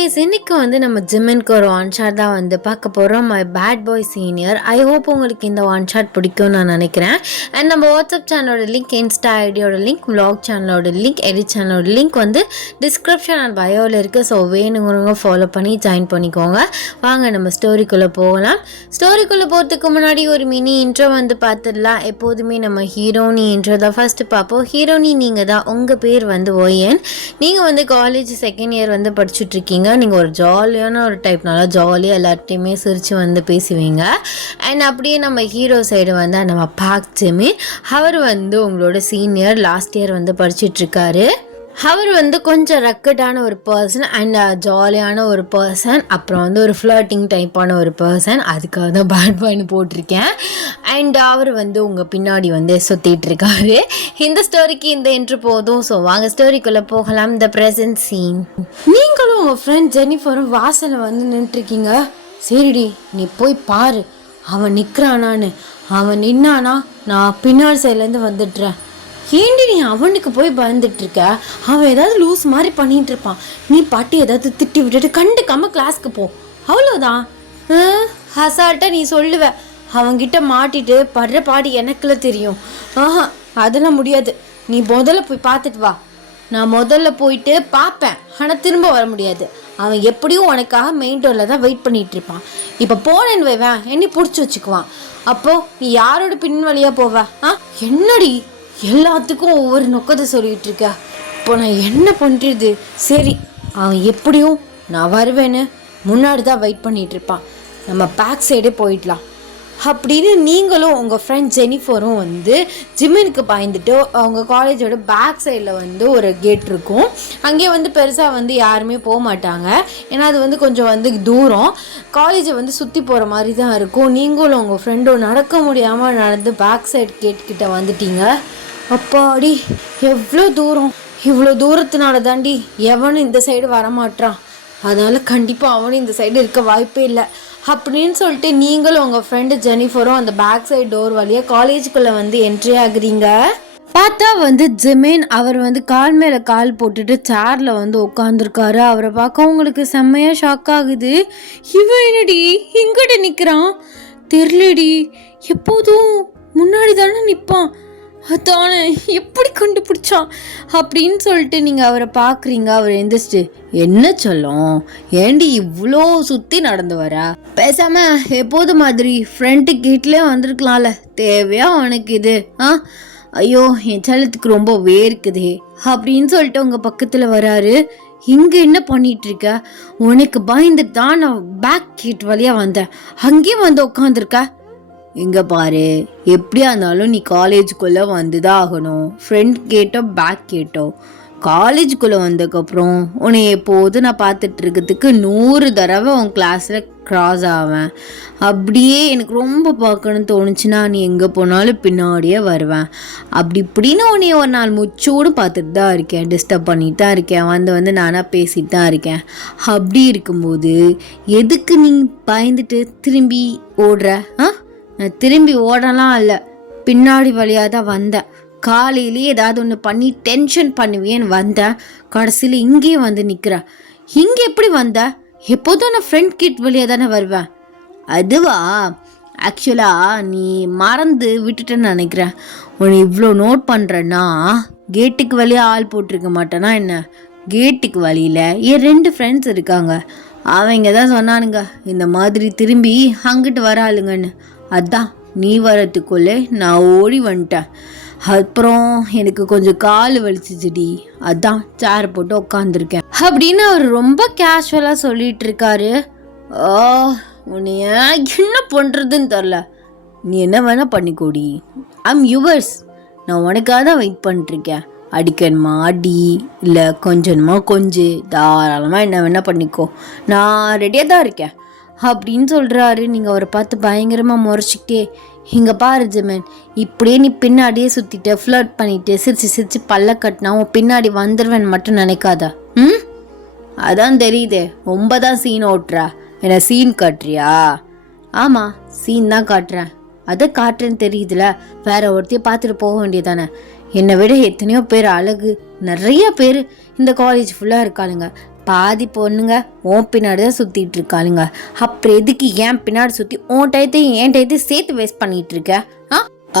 Animes இன்னைக்கு வந்து நம்ம ஜிம்மின்க்கு ஒரு ஒன் ஷாட் தான் வந்து பார்க்க போகிறோம். My bad boy senior. I hope உங்களுக்கு இந்த ஒன் ஷாட் பிடிக்கும்னு நான் நினைக்கிறேன். அண்ட் நம்ம வாட்ஸ்அப் சேனலோட லிங்க், இன்ஸ்டா ஐடியோட லிங்க், விளாக் சேனலோட லிங்க், எடிட் சேனலோட லிங்க் வந்து டிஸ்கிரிப்ஷன் அண்ட் பயோவில் இருக்குது. ஸோ வேணுங்கிறவங்க ஃபாலோ பண்ணி ஜாயின் பண்ணிக்கோங்க. வாங்க நம்ம ஸ்டோரிக்குள்ளே போகலாம். ஸ்டோரிக்குள்ளே போகிறதுக்கு முன்னாடி ஒரு மினி இன்ட்ரோ வந்து பார்த்துடலாம். எப்போதுமே நம்ம ஹீரோனி இன்ட்ரோ தான் ஃபஸ்ட்டு பார்ப்போம். ஹீரோனி நீங்கள் தான். உங்கள் பேர் வந்து ஒயன். நீங்கள் வந்து காலேஜ் செகண்ட் இயர் வந்து படிச்சுட்ருக்கீங்க. நீங்கள் ஒரு ஜாலியான ஒரு டைப், நல்லா ஜாலியாக எல்லார்ட்டையுமே சிரித்து வந்து பேசுவீங்க. அண்ட் அப்படியே நம்ம ஹீரோ சைடு வந்து நம்ம பாக் ஜிமி, அவர் வந்து உங்களோட சீனியர், லாஸ்ட் இயர் வந்து படிச்சுட்ருக்காரு. அவர் வந்து கொஞ்சம் ரக்கடான ஒரு பர்சன் அண்ட் ஜாலியான ஒரு பர்சன், அப்புறம் வந்து ஒரு ஃப்ளர்ட்டிங் டைப்பான ஒரு பர்சன். அதுக்காக தான் பேட் பாய்னு போட்டிருக்கேன். அண்ட் அவர் வந்து உங்கள் பின்னாடி வந்து சுற்றிட்டுருக்காரு. இந்த ஸ்டோரிக்கு இந்த இன்ட்ரு போதும். ஸோ வாங்க ஸ்டோரிக்குள்ளே போகலாம். The present scene. நீங்களும் உங்கள் ஃப்ரெண்ட் ஜெனிஃபரும் வாசலில் வந்து நின்றுட்டுருக்கீங்க. சரிடி, நீ போய் பாரு அவன் நிற்கிறானான்னு. அவன் நின்னானா நான் பின்னாடி சைட்லேருந்து வந்துடுறேன். ஏண்டி நீ அவனுக்கு போய் பயந்துட்டு இருக்க? அவன் ஏதாவது லூஸ் மாதிரி பண்ணிட்டு இருப்பான். நீ பாட்டி ஏதாவது திட்டி விட்டுட்டு கண்டுக்காம கிளாஸ்க்கு போ, அவ்வளோதான். ஹசால்ட்டாக நீ சொல்லுவ. அவன்கிட்ட மாட்டிட்டு படுற பாடி எனக்குள்ள தெரியும். அதெல்லாம் முடியாது. நீ முதல்ல போய் பார்த்துட்டு வா. நான் முதல்ல போயிட்டு பார்ப்பேன், ஆனால் திரும்ப வர முடியாது. அவன் எப்படியும் உனக்காக மெயின் டோரில் தான் வெயிட் பண்ணிட்டு இருப்பான். இப்போ போனேன்னு வைவேன், என்னை பிடிச்சி வச்சுக்குவான். அப்போ நீ யாரோட பின் வழியாக போவ? என்னடி எல்லாத்துக்கும் ஒவ்வொரு நொக்கத்தை சொல்லிகிட்டு இருக்க? இப்போ நான் என்ன பண்ணுறது? சரி, அவன் எப்படியும் நான் வருவேன்னு முன்னாடி தான் வெயிட் பண்ணிகிட்டு இருப்பான். நம்ம பேக் சைடே போயிடலாம் அப்படின்னு நீங்களும் உங்கள் ஃப்ரெண்ட் ஜெனிஃபரும் வந்து ஜிம்மினுக்கு பாய்ந்துட்டு அவங்க காலேஜோட பேக் சைடில் வந்து ஒரு கேட் இருக்கும். அங்கேயே வந்து பெருசாக வந்து யாருமே போக மாட்டாங்க. ஏன்னா அது வந்து கொஞ்சம் வந்து தூரம், காலேஜை வந்து சுற்றி போகிற மாதிரி தான் இருக்கும். நீங்களும் உங்கள் ஃப்ரெண்டும் நடக்க முடியாமல் நடந்து பேக் சைடு கேட்கிட்ட வந்துட்டீங்க. அப்பாடி, எவ்வளோ தூரம்! இவ்வளோ தூரத்தினால தாண்டி எவனும் இந்த சைடு வரமாட்டான். அதனால் கண்டிப்பாக அவனும் இந்த சைடு இருக்க வாய்ப்பே இல்லை அப்படின்னு சொல்லிட்டு நீங்களும் உங்கள் ஃப்ரெண்டு ஜெனிஃபரும் அந்த பேக் சைடு டோர் வழியாக காலேஜுக்குள்ளே வந்து என்ட்ரி ஆகுறீங்க. பார்த்தா வந்து ஜிமின் அவர் வந்து கால் மேலே கால் போட்டுட்டு சேரில் வந்து உட்காந்துருக்காரு. அவரை பார்க்க உங்களுக்கு செம்மையாக ஷாக் ஆகுது. இவன் என்னடி இங்கிட்ட நிற்கிறான்? தெரியலடி, எப்போதும் முன்னாடி தானே நிற்பான், அதானே எப்படி கண்டுபிடிச்சான் அப்படின்னு சொல்லிட்டு நீங்கள் அவரை பார்க்குறீங்க. அவர் எந்திரிச்சிட்டு, என்ன சொல்லும், ஏண்டி இவ்வளோ சுற்றி நடந்து வர? பேசாம எப்போது மாதிரி ஃப்ரண்ட் கேட்லேயே வந்திருக்கலாம்ல, தேவையா உனக்கு இது? ஐயோ என் செல்லத்துக்கு ரொம்ப வேர்க்குதே அப்படின்னு சொல்லிட்டு உங்கள் பக்கத்தில் வராரு. இங்கே என்ன பண்ணிட்டு இருக்க? உனக்கு பயந்துட்டு தான் நான் பேக் கேட் வழியாக வந்தேன், அங்கேயும் வந்து உட்காந்துருக்க. இங்கே பாரு, எப்படியா இருந்தாலும் நீ காலேஜுக்குள்ளே வந்து தான் ஆகணும். ஃப்ரெண்ட் கேட்டோ பேக் கேட்டோ, காலேஜுக்குள்ளே வந்ததுக்கப்புறம் உன்னை எப்போது நான் பார்த்துட்டு இருக்கிறதுக்கு 100 தடவை உன் கிளாஸில் க்ராஸ் ஆவேன். அப்படியே எனக்கு ரொம்ப பார்க்கணுன்னு தோணுச்சுன்னா நீ எங்கே போனாலும் பின்னாடியே வருவேன். அப்படி இப்படின்னு உன்னை ஒரு நாள் முச்சோடு பார்த்துட்டு தான் இருக்கேன், டிஸ்டர்ப் பண்ணிட்டு தான் இருக்கேன், வந்து நானாக பேசிட்டு தான் இருக்கேன். அப்படி இருக்கும்போது எதுக்கு நீ பயந்துட்டு திரும்பி ஓடுற? நான் திரும்பி ஓடலாம் இல்லை, பின்னாடி வழியாக தான் வந்தேன். காலையிலேயே ஏதாவது ஒன்று பண்ணி டென்ஷன் பண்ணுவேன்னு வந்தேன். கடைசியில் இங்கேயே வந்து நிற்கிறேன். இங்கே எப்படி வந்த? எப்போதும் நான் ஃப்ரெண்ட் கிட் வழியாக தானே வருவேன். அதுவா, ஆக்சுவலாக நீ மறந்து விட்டுட்டேன்னு நினைக்கிறேன். உன்னை இவ்வளோ நோட் பண்ணுறேன்னா கேட்டுக்கு வழியாக ஆள் போட்டிருக்க மாட்டேன்னா என்ன? கேட்டுக்கு வழியில் என் 2 ஃப்ரெண்ட்ஸ் இருக்காங்க. அவங்க தான் சொன்னானுங்க இந்த மாதிரி திரும்பி அங்கிட்டு வர ஆளுங்கன்னு. அதான் நீ வரத்துக்குள்ளே நான் ஓடி வந்துட்டேன். அப்புறம் எனக்கு கொஞ்சம் கால் வலிச்சிச்சுடி, அதான் சேர் போட்டு உட்காந்துருக்கேன் அப்படின்னு அவர் ரொம்ப கேஷுவலாக சொல்லிட்டு இருக்காரு. உன்னைய என்ன பண்ணுறதுன்னு தெரில, நீ என்ன வேணால் பண்ணிக்கோடி, ஐம் யுவர்ஸ். நான் உனக்காக தான் வெயிட் பண்ணிட்டுருக்கேன். அடிக்கணுமா அடி, இல்லை கொஞ்சமா தாராளமாக என்ன வேணால் பண்ணிக்கோ, நான் ரெடியாக தான் இருக்கேன் அப்படின்னு சொல்கிறாரு. நீங்கள் அவரை பார்த்து பயங்கரமாக முறைச்சிக்கிட்டே, இங்கே பாரு ஜிமன், இப்படியே நீ பின்னாடியே சுற்றிட்டு ஃப்ளர்ட் பண்ணிவிட்டு சிரிச்சு பல்ல கட்டினா உன் பின்னாடி வந்துடுவேன்னு மட்டும் நினைக்காத. அதான் தெரியுதே, ரொம்ப தான் சீன் ஓட்டுறா. என்ன சீன் காட்டுறியா? ஆமாம், சீன் தான் காட்டுறேன். அதை காட்டுறேன்னு தெரியுதுல, வேற ஒருத்தையும் பார்த்துட்டு போக வேண்டியதானே. என்னை விட எத்தனையோ பேர் அழகு, நிறைய பேர் இந்த காலேஜ் ஃபுல்லாக இருக்காளுங்க. பாதி பொண்ணுங்க உன் பின்னாடி தான் சுற்றிட்டு இருக்காளுங்க. அப்புறம் எதுக்கு ஏன் பின்னாடி சுற்றி உன் டயத்தையும் என் டயத்தையும் சேர்த்து வேஸ்ட் பண்ணிட்டு இருக்க?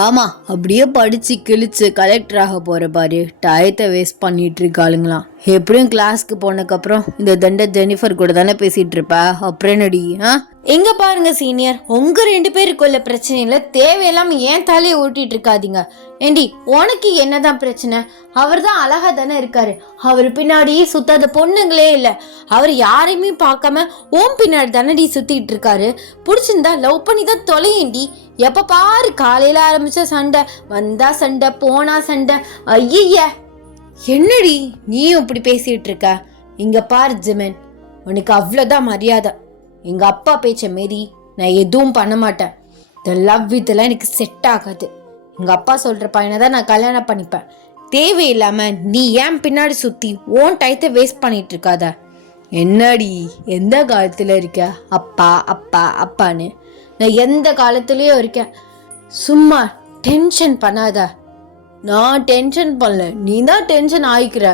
ஆமாம், அப்படியே படித்து கிழிச்சு கலெக்டர் ஆக போகிற பாரு டயத்தை வேஸ்ட் பண்ணிட்டு இருக்காளுங்களாம். எப்படியும் கிளாஸ்க்கு போனதுக்கப்புறம் இந்த தண்டை ஜெனிஃபர் கூட தானே பேசிகிட்டு இருப்பா. அப்புறம் என்னடி? எங்க பாருங்க சீனியர், உங்க 2 பேருக்குள்ள பிரச்சனையில தேவையில்லாம ஏன் தலையை ஓட்டிட்டு இருக்காதீங்க. ஏண்டி உனக்கு என்னதான் பிரச்சனை? அவர் தான் அழகா தானே இருக்காரு. அவர் பின்னாடி சுத்தாத பொண்ணுங்களே இல்லை. அவர் யாரையுமே பார்க்காம ஓம் பின்னாடி தானடி சுத்திட்டு இருக்காரு. பிடிச்சிருந்தா லவ் பண்ணி தான் தொலையேண்டி. எப்ப பாரு காலையில ஆரம்பிச்ச சண்டை, வந்தா சண்டை, போனா சண்டை. ஐய, என்னடி நீயும் இப்படி பேசிட்டு இருக்க? இங்க பாரு ஜிமன், உனக்கு அவ்வளோதான் மரியாதை. எங்க அப்பா பேச்ச மீறி நான் எதுவும் பண்ண மாட்டேன். இந்த லவ் இதெல்லாம் எனக்கு செட் ஆகாது. எங்க அப்பா சொல்ற பையனை தான் நான் கல்யாணம் பண்ணிப்பேன். தேவையில்லாம நீ ஏன் பின்னாடி சுத்தி ஓன் டயத்தை வேஸ்ட் பண்ணிட்டு இருக்காத. என்னடி எந்த காலத்துல இருக்க அப்பா அப்பா அப்பான்னு? நான் எந்த காலத்துலயும் இருக்கேன். சும்மா டென்ஷன் பண்ணாத. நான் டென்ஷன் பண்ணல, நீ தான் டென்ஷன் ஆயிக்கிற.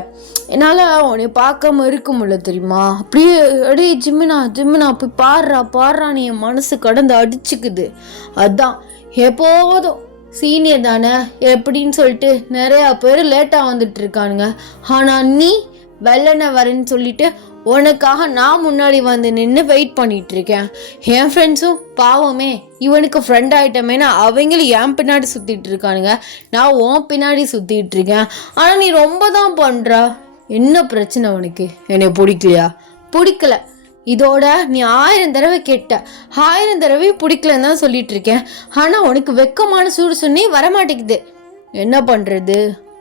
என்னால் உன்னை பார்க்காம இருக்க முடியல தெரியுமா? அப்படியே அடே ஜிம்மினா போய் பாடுறா நீ என் மனசு கடந்து அடிச்சுக்குது. அதான் எப்போதும் சீனியர் தானே எப்படின்னு சொல்லிட்டு நிறையா பேர் லேட்டாக வந்துட்டு இருக்கானுங்க. ஆனால் நீ வெள்ளனை வரேன்னு சொல்லிட்டு உனக்காக நான் முன்னாடி வந்து நின்று வெயிட் பண்ணிட்டு இருக்கேன். என் ஃப்ரெண்ட்ஸும் பாவமே இவனுக்கு ஃப்ரெண்ட் ஆகிட்டமேனா அவங்களும் என் பின்னாடி சுற்றிட்டு இருக்கானுங்க. நான் உன் பின்னாடி சுற்றிட்டு இருக்கேன். ஆனால் நீ ரொம்ப தான் பண்ணுற. என்ன பிரச்சனை உனக்கு? என்னை பிடிக்கலையா? பிடிக்கல. இதோட நீ 1000 தடவை கேட்ட, 1000 தடவை பிடிக்கலன்னு தான் சொல்லிட்டு இருக்கேன். ஆனால் உனக்கு வெக்கமான சூடு சொன்னே வரமாட்டேங்குது. என்ன பண்ணுறது?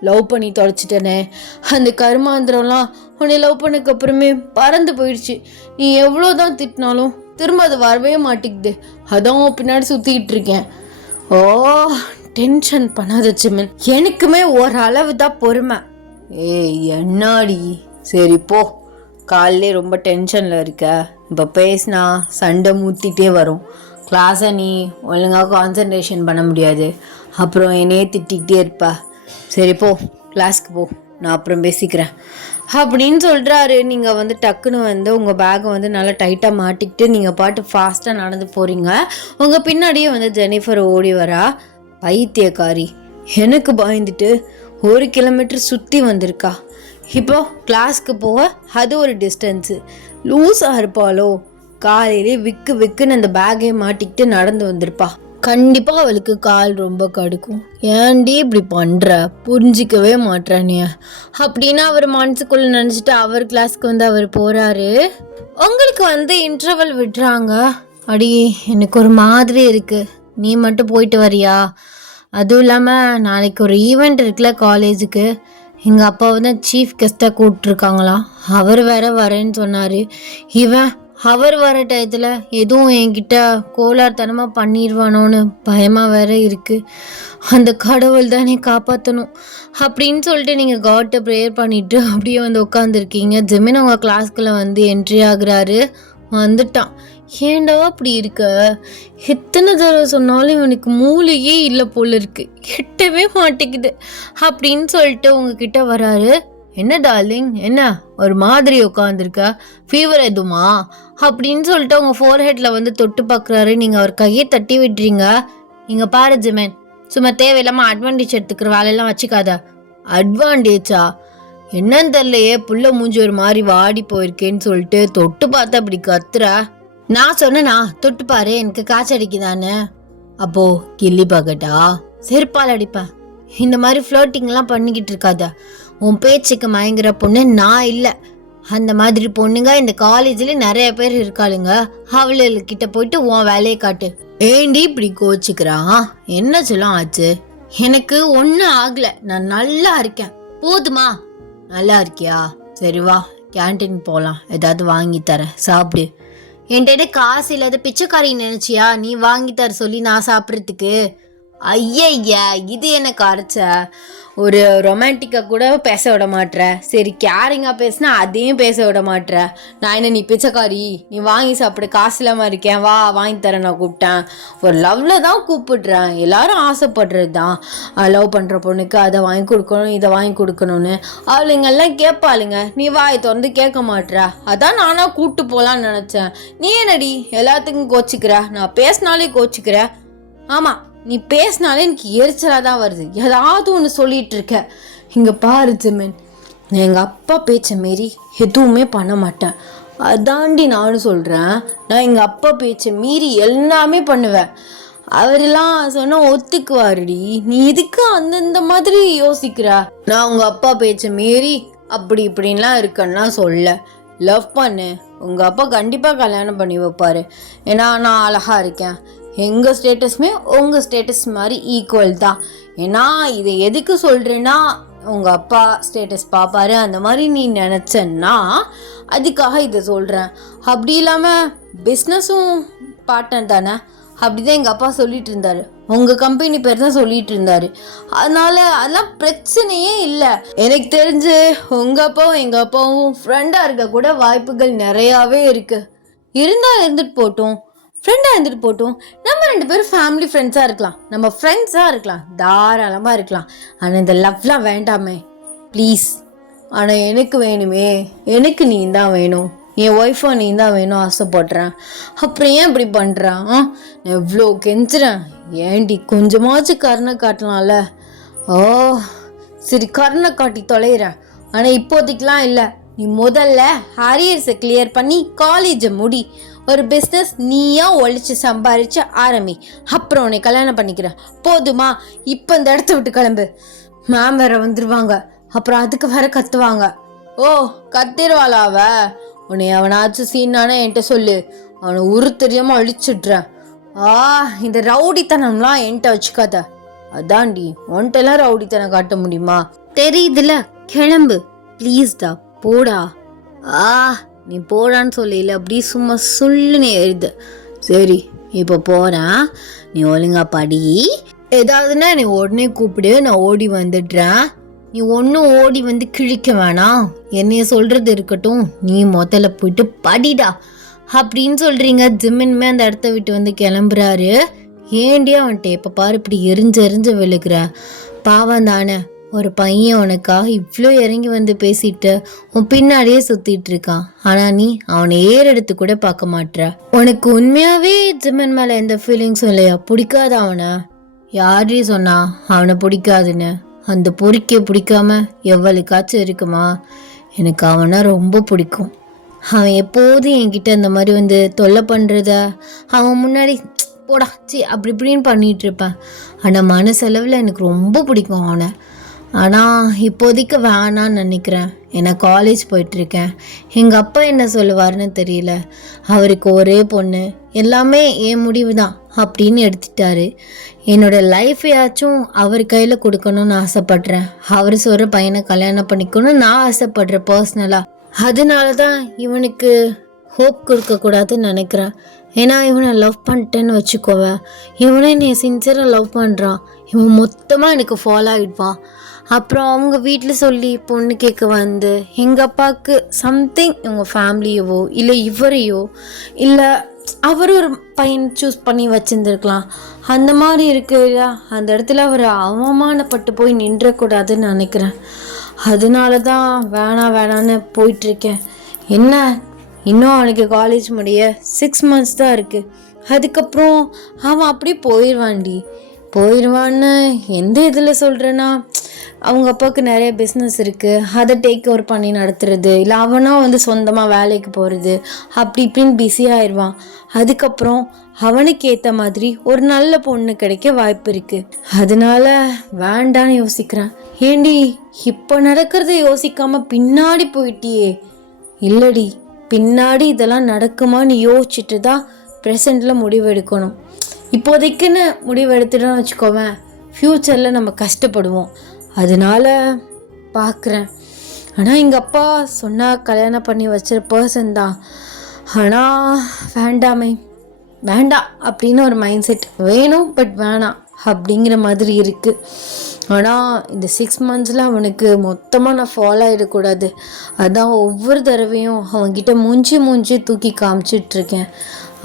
லவ் பண்ணி தொலைச்சிட்டனே. அந்த கருமாந்திரம்லாம் உன்னை லவ் பண்ணக்கு அப்புறமே பறந்து போயிடுச்சு. நீ எவ்வளோதான் திட்டினாலும் திரும்ப அது வரவே மாட்டேங்குது. அதான் பின்னாடி சுற்றிக்கிட்டு இருக்கேன். ஓ, டென்ஷன் பண்ணாத ஜிமன். எனக்குமே ஒரு அளவு தான் பொறுமை. ஏய் என்னாடி? சரி போ, காலையிலே ரொம்ப டென்ஷனில் இருக்க. இப்போ பேசினா சண்டை மூத்திட்டே வரும். கிளாஸை நீ ஒழுங்காக கான்சன்ட்ரேஷன் பண்ண முடியாது. அப்புறம் என்னையே திட்டிகிட்டே இருப்பா. சரி போ, கிளாஸ்க்கு போ, நான் அப்புறம் பேசிக்கிறேன் அப்படின்னு சொல்கிறாரு. நீங்கள் டக்குன்னு உங்கள் பேக்கை நல்லா டைட்டாக மாட்டிக்கிட்டு நீங்கள் பாட்டு ஃபாஸ்ட்டாக நடந்து போகிறீங்க. உங்கள் பின்னாடியே ஜெனிஃபர் ஓடி வரா. பைத்தியக்காரி, எனக்கு பயந்துட்டு 1 கிலோமீட்டர் சுற்றி வந்திருக்கா. இப்போ கிளாஸ்க்கு போக அது ஒரு டிஸ்டன்ஸு. லூஸாக இருப்பாளோ? காலையிலே விக்குன்னு அந்த பேக்கை மாட்டிக்கிட்டு நடந்து வந்திருப்பா. கண்டிப்பாக அவளுக்கு கால் ரொம்ப கடுக்கும். ஏன்டி இப்படி பண்ணுற? புரிஞ்சிக்கவே மாட்டானே அப்படின்னு அவர் மனசுக்குள்ளே நினச்சிட்டு அவர் கிளாஸ்க்கு அவர் போகிறாரு. உங்களுக்கு இன்டர்வல் விடுறாங்க. அடி எனக்கு ஒரு மாதிரி இருக்குது. நீ மட்டும் போயிட்டு வரியா? அதுவும் இல்லாமல் நாளைக்கு ஒரு ஈவெண்ட் இருக்குல்ல காலேஜுக்கு. எங்கள் அப்பா சீஃப் கெஸ்ட்டாக கூப்பிட்ருக்காங்களாம். அவர் வேற வரேன்னு சொன்னார். இவன் அவர் வர டயத்தில் எதுவும் என்கிட்ட கோளாறுத்தனமாக பண்ணிடுவானோன்னு பயமாக வேற இருக்குது. அந்த கடவுள் தானே காப்பாற்றணும் அப்படின்னு சொல்லிட்டு நீங்கள் காட்டை ப்ரேயர் பண்ணிவிட்டு அப்படியே உட்காந்துருக்கீங்க. ஜெமின் உங்கள் கிளாஸ்க்குள்ளே என்ட்ரி ஆகுறாரு. வந்துட்டான். ஏண்டா அப்படி இருக்க? எத்தனை தடவை சொன்னாலும் இவனுக்கு மூளையே இல்லை போல இருக்கு, எட்டவே மாட்டேங்குது அப்படின்னு சொல்லிட்டு உங்ககிட்ட வராரு. என்ன டார்லிங், என்ன ஒரு மாதிரி உட்காந்துருக்க? ஃபீவர் எதுமா அப்படின்னு சொல்லிட்டு உங்கள் ஃபோர்ஹெட்டில் தொட்டு பார்க்குறாரு. நீங்கள் அவர் கையை தட்டி விட்டுறீங்க. நீங்கள் பாரு ஜிமன், சும்மா தேவையில்லாமல் அட்வான்டேஜ் எடுத்துக்கிற வேலையெல்லாம் வச்சுக்காத. அட்வான்டேஜா? என்னன்னு தெரியலையே, புள்ள மூஞ்சி ஒரு மாதிரி வாடி போயிருக்கேன்னு சொல்லிட்டு தொட்டு பார்த்து அப்படி கத்துற. நான் சொன்னேனா தொட்டு பாரு, எனக்கு காய்ச்சல் அடிக்குதானே. அப்போ கிள்ளி பார்க்கட்டா? செருப்பால் அடிப்பேன். இந்த மாதிரி ஃப்ளோட்டிங்லாம் பண்ணிக்கிட்டு இருக்காத. உன் பேச்சுக்கு மயங்குற பொண்ணு நான் இல்லை. அந்த மாதிரி பொண்ணுங்க இந்த காலேஜில் நிறைய பேர் இருக்காளுங்க. அவளுக்கிட்ட போயிட்டு உன் வேலையை காட்டு. ஏண்டி இப்படி கோச்சிக்கிறான்? என்ன சொல்லும் ஆச்சு? எனக்கு ஒன்றும் ஆகலை, நான் நல்லா இருக்கேன். போதுமா? நல்லா இருக்கியா? சரி வா, கேன்டீன் போகலாம். ஏதாவது வாங்கி தரேன், சாப்பிடு. என்கிட்ட காசு இல்லாத பிச்சைக்காரி நினைச்சியா நீ வாங்கி தர சொல்லி நான் சாப்பிட்றதுக்கு? ஐயய்யா, இது எனக்கு அரைச்ச ஒரு ரொமான்டிக்காக கூட பேச விட மாட்ற. சரி, கேரிங்காக பேசினா அதையும் பேச விட மாட்ற. நான் என்ன நீ பிச்சைக்காரி? நீ வாங்கி சாப்பிட காசு இல்லாமல் இருக்கேன், வா வாங்கி தரேன் நான் கூப்பிட்டேன். ஒரு லவ்வில் தான் கூப்பிடுறேன். எல்லாரும் ஆசைப்படுறது தான், லவ் பண்ணுற பொண்ணுக்கு அதை வாங்கி கொடுக்கணும் இதை வாங்கி கொடுக்கணும்னு. அவளுங்கெல்லாம் கேட்பாளுங்க, நீ வாயை திறந்து கேட்க மாட்ற. அதான் நானாக கூப்பிட்டு போகலான்னு நினச்சேன். நீ என்னடி எல்லாத்துக்கும் கோச்சிக்கிற? நான் பேசினாலே கோச்சிக்கிற. ஆமாம், நீ பேசினாலே எனக்கு எரிச்சலாக தான் வருது. ஏதாவது ஒன்று சொல்லிகிட்டு இருக்க. இங்கே பாரு ஜிமின், நான் எங்கள் அப்பா பேச்சை மீறி எதுவுமே பண்ண மாட்டேன். அதாண்டி நானும் சொல்கிறேன். நான் எங்கள் அப்பா பேச்சை மீறி எல்லாமே பண்ணுவேன். அவரெல்லாம் சொன்னால் ஒத்துக்குவாருடி. நீ இதுக்கு அந்தந்த மாதிரி யோசிக்கிற. நான் உங்கள் அப்பா பேச்சை மீறி அப்படி இப்படின்லாம் இருக்கேன்னா சொல்ல. லவ் பண்ணு, உங்கள் அப்பா கண்டிப்பாக கல்யாணம் பண்ணி வைப்பார். ஏன்னா நான் அழகாக இருக்கேன். எங்கள் ஸ்டேட்டஸுமே உங்கள் ஸ்டேட்டஸ் மாதிரி ஈக்குவல் தான். ஏன்னா இதை எதுக்கு சொல்கிறேன்னா, உங்கள் அப்பா ஸ்டேட்டஸ் பார்ப்பாரு, அந்த மாதிரி நீ நினச்சன்னா அதுக்காக இதை சொல்கிறேன். அப்படி இல்லாமல் பிஸ்னஸும் பார்ட்னர் தானே, அப்படிதான் எங்கள் அப்பா சொல்லிட்டு இருந்தாரு. உங்கள் கம்பெனி பேர் தான் சொல்லிட்டு இருந்தாரு. அதனால அதெல்லாம் பிரச்சனையே இல்லை. எனக்கு தெரிஞ்சு உங்கள் அப்பாவும் எங்கள் அப்பாவும் ஃப்ரெண்டாக இருக்க கூட வாய்ப்புகள் நிறையாவே இருக்குது. இருந்தால் இருந்துட்டு போட்டோம், ஃப்ரெண்டாக இருந்துட்டு போட்டோம். நம்ம 2 பேரும் ஃபேமிலி ஃப்ரெண்ட்ஸாக இருக்கலாம், நம்ம ஃப்ரெண்ட்ஸாக இருக்கலாம், தாராளமாக இருக்கலாம். ஆனால் இந்த லவ்லாம் வேண்டாமே ப்ளீஸ். ஆனால் எனக்கு வேணுமே, எனக்கு நீ தான் வேணும், என் ஒய்ஃபாக நீ தான் வேணும் ஆசைப்படுறேன். அப்புறம் ஏன் இப்படி பண்ணுறான்? எவ்வளோ கெஞ்சுறேன், ஏண்டி கொஞ்சமாச்சும் கருணை காட்டலாம்ல? ஓ சரி, கருணை காட்டி தொலைகிறேன். ஆனால் இப்போதைக்கெலாம் இல்லை. நீ முதல்ல அரியர்ஸை கிளியர் பண்ணி காலேஜை முடி. ஒரு பிஸ்னஸ் நீயா ஒழிச்சு சம்பாரிச்சு ஆரம்பி. அப்புறம் உன்னை கல்யாணம் பண்ணிக்கிறேன், போதுமா? இப்போ இந்த இடத்த விட்டு கிளம்பு. மேம் வேற வந்துடுவாங்க, அப்புறம் அதுக்கு வேற கத்துவாங்க. ஓ, கத்திருவாளா அவ? உன்னை அவனாச்சும் சீனானே என்கிட்ட சொல்லு, அவனை உரு தெரியாமல் அழிச்சிட்றேன். இந்த ரவுடித்தனம்லாம் என்கிட்ட வச்சுக்காத. அதான்டி, உன்ட்டெல்லாம் ரவுடித்தனம் காட்ட முடியுமா? தெரியுதுல, கிளம்பு ப்ளீஸ்டா, போடா. நீ போடான்னு சொல்லல, அப்படி சும்மா சொல்லுன்னு எழுது. சரி, இப்போ போகிறேன், நீ ஒழுங்கா படி. ஏதாவதுன்னா நீ உடனே கூப்பிடு, நான் ஓடி வந்துடுறேன். நீ ஒன்றும் ஓடி வந்து கிழிக்க வேணாம், என்னைய சொல்கிறது இருக்கட்டும், நீ முதல்ல போயிட்டு படிடா அப்படின்னு சொல்கிறீங்க. ஜிம்மின்மே அந்த இடத்த விட்டு வந்து கிளம்புறாரு. ஏண்டியா வந்துட்டு இப்போ பாரு இப்படி எரிஞ்சு விழுகிற? பாவம் தானே, ஒரு பையன் உனக்காக இவ்வளோ இறங்கி வந்து பேசிட்டு உன் பின்னாடியே சுற்றிட்டு இருக்கான். ஆனால் நீ அவனை ஏறெடுத்து கூட பார்க்க மாட்ற. உனக்கு உண்மையாகவே ஜிம்மன் மேலே எந்த ஃபீலிங்ஸும் இல்லையா? பிடிக்காத அவனை? யாரே சொன்னா அவனை பிடிக்காதுன்னு? அந்த பொறிக்க பிடிக்காம எவ்வளவுக்காச்சும் இருக்குமா? எனக்கு அவனை ரொம்ப பிடிக்கும். அவன் எப்போதும் என்கிட்ட இந்த மாதிரி வந்து தொல்லை பண்ணுறத, அவன் முன்னாடி போடாச்சி அப்படி இப்படின்னு பண்ணிகிட்டு இருப்பேன். ஆனால் மனசளவில் எனக்கு ரொம்ப பிடிக்கும் அவனை. ஆனால் இப்போதைக்கு வேணான்னு நினைக்கிறேன். ஏன்னா காலேஜ் போயிட்டுருக்கேன். எங்கள் அப்பா என்ன சொல்லுவார்னு தெரியல. அவருக்கு ஒரே பொண்ணு, எல்லாமே என் முடிவு தான் அப்படின்னு எடுத்துட்டாரு. என்னோடய லைஃப்பையாச்சும் அவர் கையில் கொடுக்கணும்னு ஆசைப்பட்றேன். அவர் சொல்கிற பையனை கல்யாணம் பண்ணிக்கணும்னு நான் ஆசைப்பட்றேன் பர்சனலாக. அதனால தான் இவனுக்கு ஹோப் கொடுக்கக்கூடாதுன்னு நினைக்கிறேன். ஏன்னா இவனை லவ் பண்ணிட்டேன்னு வச்சுக்கோவேன், இவனே என்னை சின்சியராக லவ் பண்ணுறான், இவன் மொத்தமாக எனக்கு ஃபாலோ ஆகிடுவான். அப்புறம் அவங்க வீட்டில் சொல்லி பொண்ணு கேட்க வந்து எங்கள் அப்பாவுக்கு சம்திங் இவங்க ஃபேமிலியவோ இல்லை இவரையோ இல்லை அவர் ஒரு பையன் சூஸ் பண்ணி வச்சுருந்துருக்கலாம். அந்த மாதிரி இருக்குல்ல, அந்த இடத்துல அவர் அவமானப்பட்டு போய் நின்றக்கூடாதுன்னு நினைக்கிறேன். அதனால தான் வேணான்னு போயிட்டுருக்கேன். என்ன, இன்னும் அவனுக்கு காலேஜ் முடிய 6 months தான் இருக்குது. அதுக்கப்புறம் அவன் அப்படியே போயிடுவான்னு எந்த இதில் சொல்கிறேன்னா, அவங்க அப்பாவுக்கு நிறைய பிஸ்னஸ் இருக்குது, அதை டேக் ஓவர் பண்ணி நடத்துறது, இல்லை அவனாக வந்து சொந்தமாக வேலைக்கு போகிறது, அப்படி இப்படின்னு பிஸியாகிடுவான். அதுக்கப்புறம் அவனுக்கு ஏற்ற மாதிரி ஒரு நல்ல பொண்ணு கிடைக்க வாய்ப்பு இருக்குது. அதனால வேண்டான்னு யோசிக்கிறேன். ஏண்டி இப்போ நடக்கிறத யோசிக்காமல் பின்னாடி போயிட்டியே? இல்லடி, பின்னாடி இதெல்லாம் நடக்குமான்னு யோசிச்சுட்டு தான் ப்ரெசண்டில் முடிவு எடுக்கணும். இப்போதைக்குன்னு முடிவு எடுத்துட்டோன்னு வச்சுக்கோவேன், ஃப்யூச்சரில் நம்ம கஷ்டப்படுவோம். அதனால பார்க்குறேன். ஆனால் எங்கள் அப்பா சொன்னால் கல்யாணம் பண்ணி வச்சுற பர்சன் தான். ஆனால் வேண்டாம் அப்படின்னு ஒரு மைண்ட் செட் வேணும், பட் வேணாம். அப்படிங்கிற மாதிரி இருக்குது. ஆனால் இந்த 6 மந்த்ஸில் அவனுக்கு மொத்தமாக நான் ஃபாலோ ஆகிடக்கூடாது. அதான் ஒவ்வொரு தடவையும் அவன்கிட்ட மூஞ்சி தூக்கி காமிச்சிட்ருக்கேன்.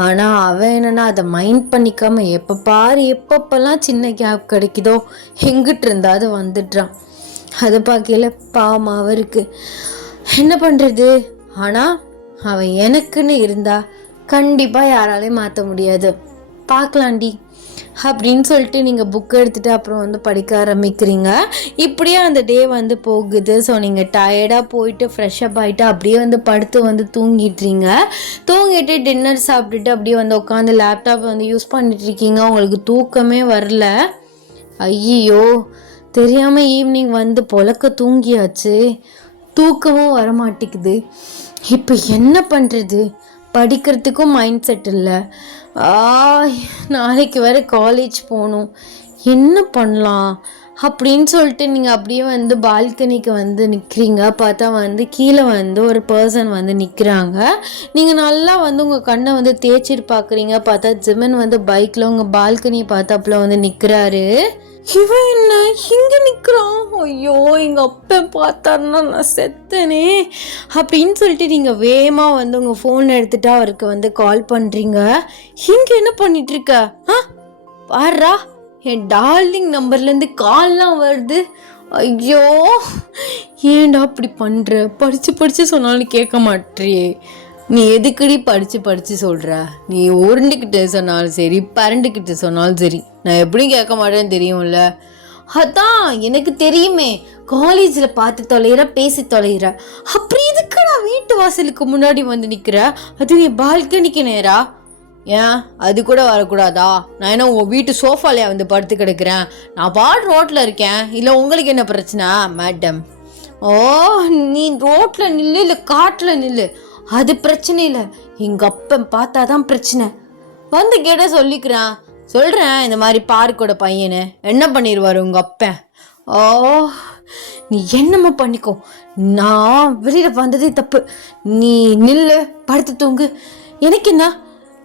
ஆனால் அவன் என்னென்னா அதை மைண்ட் பண்ணிக்காமல் எப்போ பாரு எப்பப்பெல்லாம் சின்ன கேப் கிடைக்குதோ எங்கிட்டு இருந்தால் அது வந்துடுறான். அதை பார்க்கல பாவமாக இருக்குது. என்ன பண்ணுறது? ஆனால் அவன் எனக்குன்னு இருந்தா கண்டிப்பாக யாராலையும் மாற்ற முடியாது. பார்க்கலாண்டி அப்படின்னு சொல்லிட்டு நீங்கள் புக் எடுத்துகிட்டு அப்புறம் படிக்க ஆரம்பிக்கிறீங்க. இப்படியே அந்த டே போகுது. ஸோ நீங்கள் டயர்டாக போயிட்டு ஃப்ரெஷ்அப் ஆகிட்டு அப்படியே படுத்து தூங்கிட்டுறீங்க. தூங்கிட்டு டின்னர் சாப்பிட்டுட்டு அப்படியே உட்காந்து லேப்டாப் யூஸ் பண்ணிட்டுருக்கீங்க. உங்களுக்கு தூக்கமே வரல. ஐயோ, தெரியாமல் ஈவினிங் பொழக்க தூங்கியாச்சு. தூக்கமும் வரமாட்டேங்குது. இப்போ என்ன பண்ணுறது? படிக்கிறதுக்கும் மைண்ட் செட் இல்லை. நாளைக்கு வேறு காலேஜ் போகணும். என்ன பண்ணலாம் அப்படின்னு சொல்லிட்டு நீங்கள் அப்படியே பால்கனிக்கு நிற்கிறீங்க. பார்த்தா கீழே ஒரு பர்சன் நிற்கிறாங்க. நீங்கள் நல்லா உங்கள் கண்ணை தேய்ச்சிட்டு பார்க்குறீங்க. பார்த்தா ஜிமன் பைக்கில் உங்கள் பால்கனியை பார்த்தாப்புல நிற்கிறாரு. இவன் என்ன இங்கே நிற்கிறான்? ஐயோ, எங்கள் அப்பா பார்த்தாருன்னா நான் செத்தனே அப்படின்னு சொல்லிட்டு நீங்கள் வேகமாக உங்கள் ஃபோன் எடுத்துகிட்டு அவருக்கு கால் பண்ணுறீங்க. இங்கே என்ன பண்ணிகிட்ருக்க? பாருடா, என் டார்லிங் நம்பர்லேருந்து கால்லாம் வருது. ஐயோ, ஏன்டா அப்படி பண்ணுற? படித்து சொன்னாலும் கேட்க மாட்டியே. நீ எதுக்கடி படித்து சொல்கிற? நீ உருண்டுக்கிட்டு சொன்னாலும் சரி, பரண்டுக்கிட்டு சொன்னாலும் சரி, நான் எப்படியும் கேட்க மாட்டேன்னு தெரியும்ல. அதான் எனக்கு தெரியுமே, காலேஜில் பார்த்து தொலைகிற, பேசி தொலைகிற. அப்படி இதுக்கு நான் வீட்டு வாசலுக்கு முன்னாடி நிற்கிற? அது என் பால்கனிக்கு நேரா? ஏன் அது கூட வரக்கூடாதா? நான் என்ன உங்கள் வீட்டு சோஃபாலையா படுத்து கிடக்கிறேன்? நான் பாட்டு ரோட்டில் இருக்கேன். இல்லை உங்களுக்கு என்ன பிரச்சனை மேடம்? ஓ, நீ ரோட்டில் நில்லு, இல்லை காட்டில் நில்லு, அது பிரச்சனை இல்லை. எங்கள் அப்பன் பார்த்தாதான் பிரச்சனை. கேட்ட சொல்கிறேன் இந்த மாதிரி பார்க்கோட பையனு என்ன பண்ணிடுவார் உங்கள் அப்பன்? ஓ, நீ என்னம்மா பண்ணிக்கோ, நான் வெளியில் வந்ததே தப்பு. நீ நில்லு, படுத்து தூங்கு. எனக்கு என்ன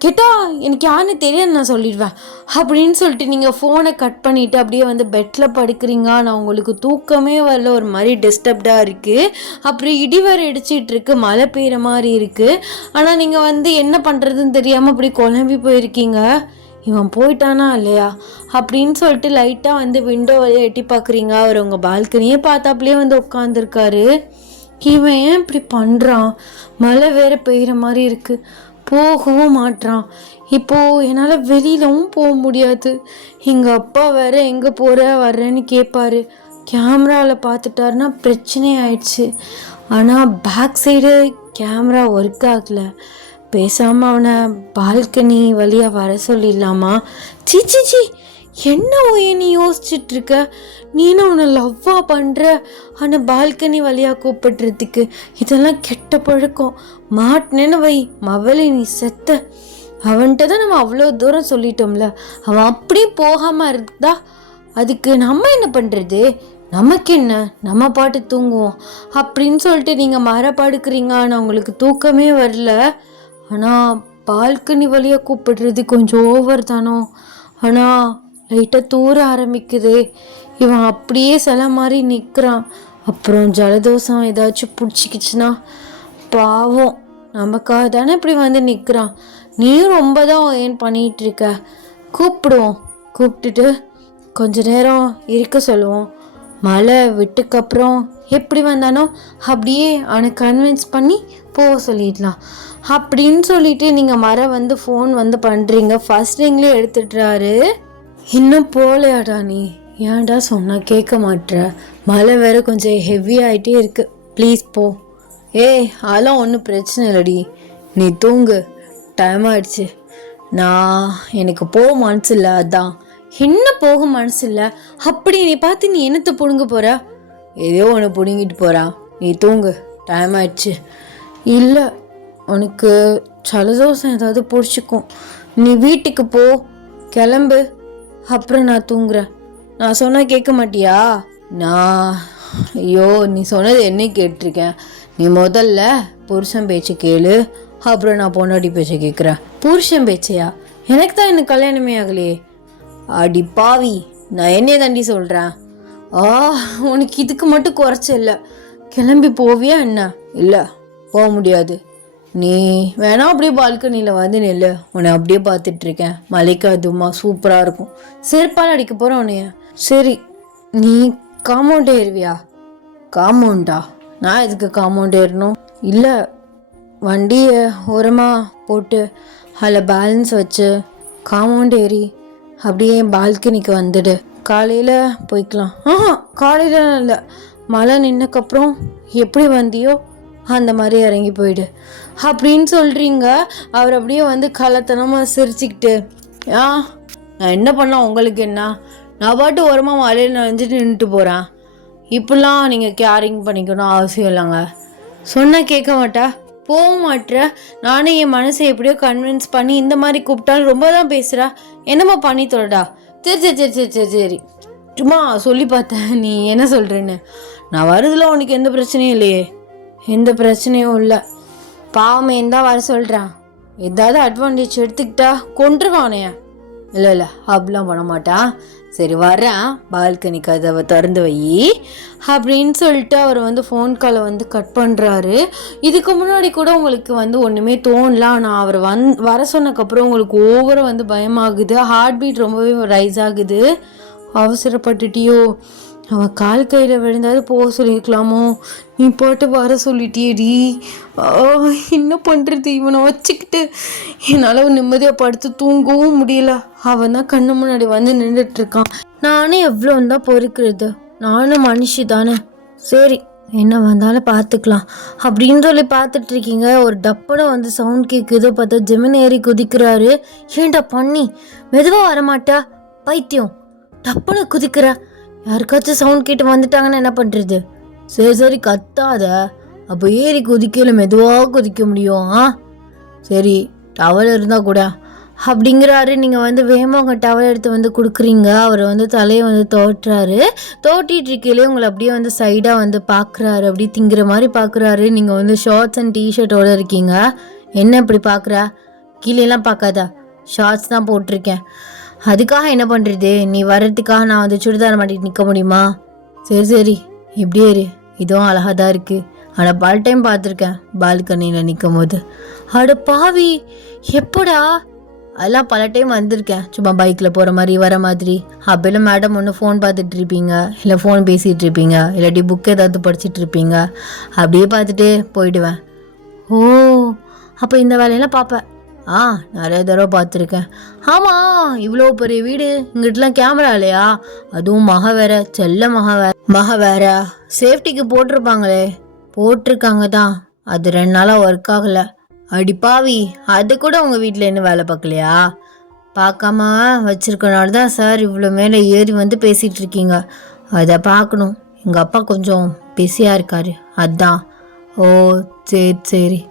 கேட்டால் எனக்கு யாருன்னு தெரியாது, நான் சொல்லிடுவேன் அப்படின்னு சொல்லிட்டு நீங்கள் ஃபோனை கட் பண்ணிவிட்டு அப்படியே பெட்டில் படுக்கிறீங்க. நான் உங்களுக்கு தூக்கமே வரல, ஒரு மாதிரி டிஸ்டர்ப்டாக இருக்குது. அப்புறம் இடி வேறு இடிச்சிட்ருக்கு, மழை பெய்கிற மாதிரி இருக்குது. ஆனால் நீங்கள் என்ன பண்ணுறதுன்னு தெரியாமல் அப்படி குழம்பி போயிருக்கீங்க. இவன் போயிட்டானா இல்லையா அப்படின்னு சொல்லிட்டு லைட்டாக விண்டோ வழியாக எட்டி பார்க்குறீங்க. அவர் உங்கள் பால்கனியே பார்த்தாப்புலேயே உட்காந்துருக்காரு. இவன் ஏன் இப்படி பண்ணுறான்? மழை வேறு பெய்கிற மாதிரி இருக்குது, போகவும் மாட்டான். இப்போது என்னால் வெளியிலவும் போக முடியாது. எங்கள் அப்பா வேற எங்கே போகிற வர்றேன்னு கேட்பாரு. கேமராவில் பார்த்துட்டாருன்னா பிரச்சனை ஆயிடுச்சு. ஆனால் பேக் சைடு கேமரா ஒர்க் ஆகலை. பேசாமல் அவனை பால்கனி வழியாக வர சொல்லிடலாமா? சீ, என்ன நீ யோசிச்சுட்ருக்க? நீனு அவனை லவ்வாக பண்ணுற, ஆனால் பால்கனி வழியாக கூப்பிடுறதுக்கு இதெல்லாம் கெட்ட பழக்கம். மாட்டினேன்னு வை மவளை, நீ செத்த. அவன்கிட்ட தான் நம்ம அவ்வளோ தூரம் சொல்லிட்டோம்ல. அவன் அப்படியே போகாமல் இருந்தா அதுக்கு நம்ம என்ன பண்ணுறது? நமக்கு என்ன, நம்ம பாட்டு தூங்குவோம் அப்படின்னு சொல்லிட்டு நீங்கள் மரப்படுக்கிறீங்க. ஆனால் உங்களுக்கு தூக்கமே வரல. ஆனால் பால்கனி வழியாக கூப்பிடுறது கொஞ்சம் ஓவர் தானோ? ஆனால் லைட்டாக தூர ஆரம்பிக்குது. இவன் அப்படியே சில மாதிரி நிற்கிறான். அப்புறம் ஜலதோஷம் ஏதாச்சும் பிடிச்சிக்கிச்சுன்னா பாவம், நமக்காக தானே இப்படி நிற்கிறான். நீயும் ரொம்ப தான் ஏன் பண்ணிகிட்ருக்க. கூப்பிடுவோம், கூப்பிட்டுட்டு கொஞ்ச நேரம் இருக்க சொல்லுவோம். மழை விட்டுக்கப்புறம் எப்படி வந்தானோ அப்படியே அவனை கன்வின்ஸ் பண்ணி போக சொல்லிடலாம் அப்படின்னு சொல்லிட்டு நீங்கள் ஃபோன் பண்ணுறீங்க. ஃபர்ஸ்ட் ரிங்லேயே எடுத்துடுறாரு. இன்னும் போகலையாடா நீ? ஏன்டா சொன்னால் கேட்க மாட்டுற? மழை வேறு கொஞ்சம் ஹெவி ஆகிட்டே இருக்குது, ப்ளீஸ் போ. அதெல்லாம் ஒன்றும் பிரச்சனை இல்லடி, நீ தூங்கு, டைம் ஆயிடுச்சு. எனக்கு போக மனசு இல்லை, அதான். என்ன போக மனசு இல்லை? அப்படி நீ பார்த்து நீ என்னத்தை பிடுங்க போகிற? ஏதோ ஒன்று பிடுங்கிட்டு போகிறா, நீ தூங்கு, டைம் ஆயிடுச்சு. இல்லை, உனக்கு ஜலதோஷம் ஏதாவது பிடிச்சிக்கும், நீ வீட்டுக்கு போ, கிளம்பு, அப்புறம் நான் தூங்குறேன். நான் சொன்னால் கேட்க மாட்டியா? ஐயோ, நீ சொன்னது என்ன கேட்டிருக்கேன். நீ முதல்ல புருஷன் பேச்சு கேளு, அப்புறம் நான் பொண்டாட்டி பேச்சை கேட்குறேன். புருஷன் பேச்சையா? எனக்கு தான் எனக்கு கல்யாணமே ஆகலையே. அடி பாவி, நான் என்னைய தாண்டி சொல்கிறேன். உனக்கு இதுக்கு மட்டும் குறைச்ச இல்லை. கிளம்பி போவியா என்ன? இல்லை, போக முடியாது. நீ வேணா அப்படியே பால்கனியில் வந்து நெல்லு, உன்னை அப்படியே பார்த்துட்ருக்கேன். மலைக்கு அதுமா சூப்பராக இருக்கும். செருப்பால் அடிக்க போகிறேன் உன்னைய. சரி, நீ காம்பவுண்ட் ஏறுவியா? காம்பவுண்டா? நான் எதுக்கு காம்பவுண்ட் ஏறணும்? இல்லை, வண்டியை ஓரமாக போட்டு அதில் பேலன்ஸ் வச்சு காம்பவுண்ட் ஏறி அப்படியே பால்கனிக்கு வந்துடு. காலையில் போய்க்கலாம். காலையில் இல்லை, மழை நின்னக்கப்புறம் எப்படி வந்தியோ அந்த மாதிரி இறங்கி போயிடு அப்படின்னு சொல்கிறீங்க. அவர் அப்படியே வந்து கள்ளத்தனமாக சிரிச்சுக்கிட்டு, நான் என்ன பண்ணேன் உங்களுக்கு என்ன? நான் பாட்டு ஓரமாக மழையில் நனைஞ்சிட்டு நின்றுட்டு போகிறேன். இப்படிலாம் நீங்கள் கேரிங் பண்ணிக்கணும் அவசியம் இல்லைங்க. சொன்னால் கேட்க மாட்டா, போக மாட்டேற. நானே என் மனசை எப்படியோ கன்வின்ஸ் பண்ணி இந்த மாதிரி கூப்பிட்டாலும் ரொம்ப தான் பேசுகிறா. என்னம்மா பண்ணி தொடடா. சரி சரி சரி சரி சரி சரி, சும்மா சொல்லி பார்த்தேன். நீ என்ன சொல்கிறேன்னு. நான் வருதில் உனக்கு எந்த பிரச்சனையும் இல்லையே. எந்த பிரச்சனையும் இல்லை. பாவமே தான் வர சொல்கிறான். ஏதாவது அட்வான்டேஜ் எடுத்துக்கிட்டா கொண்டுருக்கான் உனைய. இல்லை இல்லை, அப்படிலாம் பண்ண மாட்டான். சரி வர்றேன், பால்கனி கதவை திறந்து வை அப்படின்னு சொல்லிட்டு அவர் வந்து ஃபோன் காலை வந்து கட் பண்ணுறாரு. இதுக்கு முன்னாடி கூட உங்களுக்கு வந்து ஒன்றுமே தோணலாம். ஆனால் அவர் வர சொன்னக்கப்புறம் உங்களுக்கு ஓவராக வந்து பயமாகுது. ஹார்ட் பீட் ரொம்பவே ரைஸ் ஆகுது. அவசரப்பட்டுட்டியோ? அவன் கால் கையில் விழுந்தாது போக சொல்லியிருக்கலாமோ? நீ போட்டு வர சொல்லிட்டியேடி. என்ன பண்ணுறது? இவனை வச்சுக்கிட்டு என்னால் நிம்மதியாக படுத்து தூங்கவும் முடியல. அவன் தான் கண்ணு முன்னாடி வந்து நின்றுட்டுருக்கான். நானும் எவ்வளோ தான் பொறுக்கிறது? நானும் மனுஷி தானே. சரி, என்ன வந்தாலும் பார்த்துக்கலாம் அப்படின்னு சொல்லி பார்த்துட்ருக்கீங்க. ஒரு டப்பனை வந்து சவுண்ட் கேட்குது. பார்த்தா ஜெமின் ஏறி குதிக்கிறாரு. ஏன்டா பண்ணி மெதுவாக வரமாட்டா? பைத்தியம், டப்பனை குதிக்கிற. யாருக்காச்சும் சவுண்ட் கேட்டு வந்துட்டாங்கன்னு என்ன பண்ணுறது? சரி சரி கத்தாத. அப்போ ஏறி குதிக்கல, மெதுவாக குதிக்க முடியும். சரி, டவல் இருந்தால் கூட அப்படிங்கிறாரு. நீங்கள் வந்து வேகமாக உங்கள் டவல் எடுத்து வந்து கொடுக்குறீங்க. அவர் வந்து தலையை வந்து தோட்டுறாரு. தோட்டிகிட்டு இருக்கையிலே உங்களை அப்படியே வந்து சைடாக வந்து பார்க்குறாரு. அப்படியே திங்கிற மாதிரி பார்க்குறாரு. நீங்கள் வந்து ஷார்ட்ஸ் அண்ட் டிஷர்ட்டோடு இருக்கீங்க. என்ன இப்படி பார்க்குறா? கீழேலாம் பார்க்காதா? ஷார்ட்ஸ் தான் போட்டிருக்கேன். அதுக்காக என்ன பண்ணுறது? நீ வர்றதுக்காக நான் வந்து சுடிதார் மாட்டிட்டு நிற்க முடியுமா? சரி சரி, இப்படியே இரு. இதுவும் அழகாக தான் இருக்குது. ஆனால் பல டைம் பார்த்துருக்கேன் பால்கனியில் நிற்கும் போது. அட பாவி, எப்படா? அதெல்லாம் பல டைம் வந்திருக்கேன். சும்மா பைக்கில் போகிற மாதிரி வர மாதிரி. அப்படிலாம் மேடம் ஒன்று ஃபோன் பார்த்துட்டு இருப்பீங்க, இல்லை ஃபோன் பேசிகிட்டு இருப்பீங்க, இல்லாட்டி புக் ஏதாவது படிச்சுட்டு இருப்பீங்க. அப்படியே பார்த்துட்டு போயிடுவேன். ஓ, அப்போ இந்த வேலையெல்லாம் பார்ப்பேன். நிறைய தடவை பார்த்துருக்கேன். ஆமாம், இவ்வளோ பெரிய வீடு, இங்கிட்டலாம் கேமரா இல்லையா? அதுவும் மக வேற சேஃப்டிக்கு போட்டிருப்பாங்களே. போட்டிருக்காங்க தான், அது 2 நாளாக ஒர்க் ஆகலை. அடிப்பாவி, அது கூட உங்கள் வீட்டில் என்ன வேலை பார்க்கலையா? பார்க்காம வச்சிருக்கனால தான் சார் இவ்வளோ மேலே ஏறி வந்து பேசிகிட்டு இருக்கீங்க. அதை பார்க்கணும். எங்கள் அப்பா கொஞ்சம் பிஸியாக இருக்காரு, அதான். ஓ சரி சரி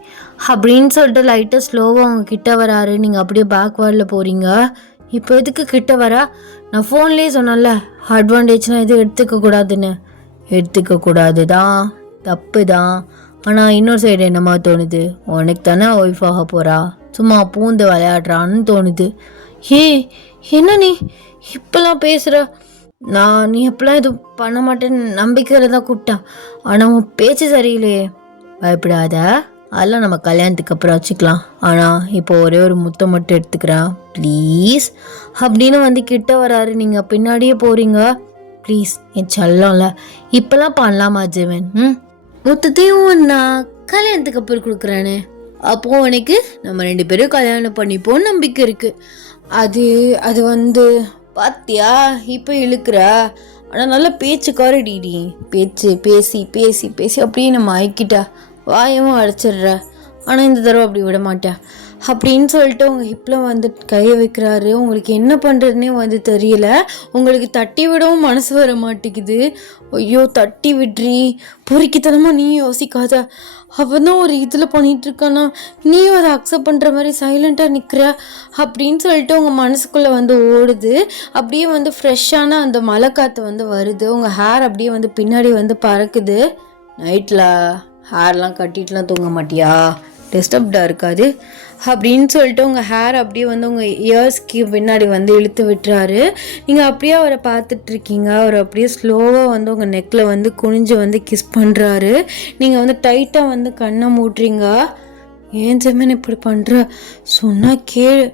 அப்படின்னு சொல்லிட்டு லைட்டாக ஸ்லோவாக அவங்க கிட்ட வராரு. நீங்கள் அப்படியே பேக்வேர்டில் போகிறீங்க. இப்போ எதுக்கு கிட்ட வரா? நான் ஃபோன்லேயே சொன்னேன்ல, அட்வான்டேஜ்னால் எதுவும் எடுத்துக்கக்கூடாதுன்னு. எடுத்துக்கக்கூடாது தான், தப்பு தான். ஆனால் இன்னொரு சைடு என்னமா தோணுது? உனக்கு தானே ஒய்ஃப் ஆக போகிறா, சும்மா பூந்து விளையாடுறான்னு தோணுது. என்ன நீ இப்போலாம் பேசுகிற? நீ எப்பெல்லாம் எதுவும் பண்ண மாட்டேன்னு நம்பிக்கையில் தான் கூப்பிட்டேன். ஆனால் உன் பேச்சு சரியில்லையே. பயப்படாத, அதெல்லாம் நம்ம கல்யாணத்துக்கு அப்புறம் வச்சுக்கலாம். ஆனால் இப்போ ஒரே ஒரு முத்தம் மட்டும் எடுத்துக்கிறேன் ப்ளீஸ் அப்படின்னு வந்து கிட்ட வராரு. நீங்கள் பின்னாடியே போகிறீங்க. ப்ளீஸ் என் செல்லம்ல, இப்போல்லாம் பண்ணலாமா ஜெவன்? முத்தத்தையும் நான் கல்யாணத்துக்கு அப்புறம் கொடுக்குறேனே. அப்போது உனக்கு நம்ம 2 பேரும் கல்யாணம் பண்ணிப்போன்னு நம்பிக்கை இருக்குது. அது வந்து பாத்தியா இப்போ இழுக்கிற. ஆனால் நல்லா பேச்சுக்காரடிடி. பேசி பேசி பேசி அப்படியே நம்ம ஆயிக்கிட்டா வாயவும் அடைச்சிடுற. ஆனால் இந்த தடவை அப்படி விட மாட்டேன் அப்படின்னு சொல்லிட்டு உங்கள் ஹிப்பில் வந்து கையை வைக்கிறாரு. உங்களுக்கு என்ன பண்ணுறதுனே வந்து தெரியல. உங்களுக்கு தட்டி விடவும் மனசு வர மாட்டேங்குது. ஐயோ தட்டி விட்றி, பொறுக்கித்தனமாக நீ யோசிக்காத. அவன் தான் ஒரு இதில் பண்ணிகிட்ருக்கானா, நீயும் அதை அக்செப்ட் பண்ணுற மாதிரி சைலண்ட்டாக நிற்கிற அப்படின்னு சொல்லிட்டு உங்கள் மனசுக்குள்ளே வந்து ஓடுது. அப்படியே வந்து ஃப்ரெஷ்ஷான அந்த மழை காற்று வந்து வருது. உங்கள் ஹேர் அப்படியே வந்து பின்னாடி வந்து பறக்குது. நைட்டில் ஹேர்லாம் கட்டிட்டுலாம் தூங்க மாட்டியா? டிஸ்டர்ப்டாக இருக்காது அப்படின்னு சொல்லிட்டு உங்கள் ஹேர் அப்படியே வந்து உங்கள் இயர்ஸ்க்கு பின்னாடி வந்து இழுத்து விட்டுறாரு. நீங்கள் அப்படியே அவரை பார்த்துட்ருக்கீங்க. அவர் அப்படியே ஸ்லோவாக வந்து உங்கள் நெக்கில் வந்து குனிஞ்சு வந்து கிஸ் பண்ணுறாரு. நீங்கள் வந்து டைட்டாக வந்து கண்ணை மூட்டுறீங்க. ஏன் ஜெமன் இப்படி பண்ணுற? சொன்னால் கேளு,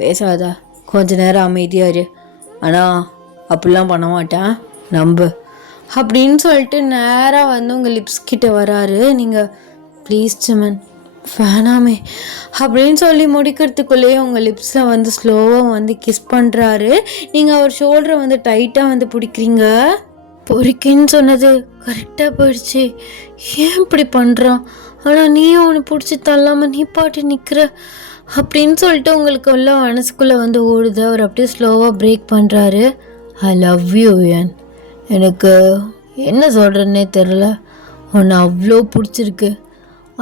பேசாதா, கொஞ்ச நேரம் அமைதியாக இரு. ஆனால் அப்படிலாம் பண்ண மாட்டேன், நம்பு அப்படின்னு சொல்லிட்டு நேராக வந்து உங்கள் லிப்ஸ் கிட்ட வராரு. நீங்கள் ப்ளீஸ் ஜெமன் வேணாமே அப்படின்னு சொல்லி முடிக்கிறதுக்குள்ளேயே உங்கள் லிப்ஸில் வந்து ஸ்லோவாக வந்து கிஸ் பண்ணுறாரு. நீங்கள் அவர் ஷோல்டரை வந்து டைட்டாக வந்து பிடிக்கிறீங்க. பொறிக்கின்னு சொன்னது கரெக்டாக போயிடுச்சு. ஏன் இப்படி பண்ணுறான்? ஆனால் நீயும் அவனை பிடிச்சி தள்ளாமல் நீ பாட்டு நிற்கிற அப்படின்னு சொல்லிட்டு உங்களுக்கு உள்ள மனசுக்குள்ளே வந்து ஓடுது. அவர் அப்படியே ஸ்லோவாக பிரேக் பண்ணுறாரு. ஐ லவ் யூ வியன். எனக்கு என்ன சொல்கிறேன்னே தெரில. உன்னை அவ்வளோ பிடிச்சிருக்கு.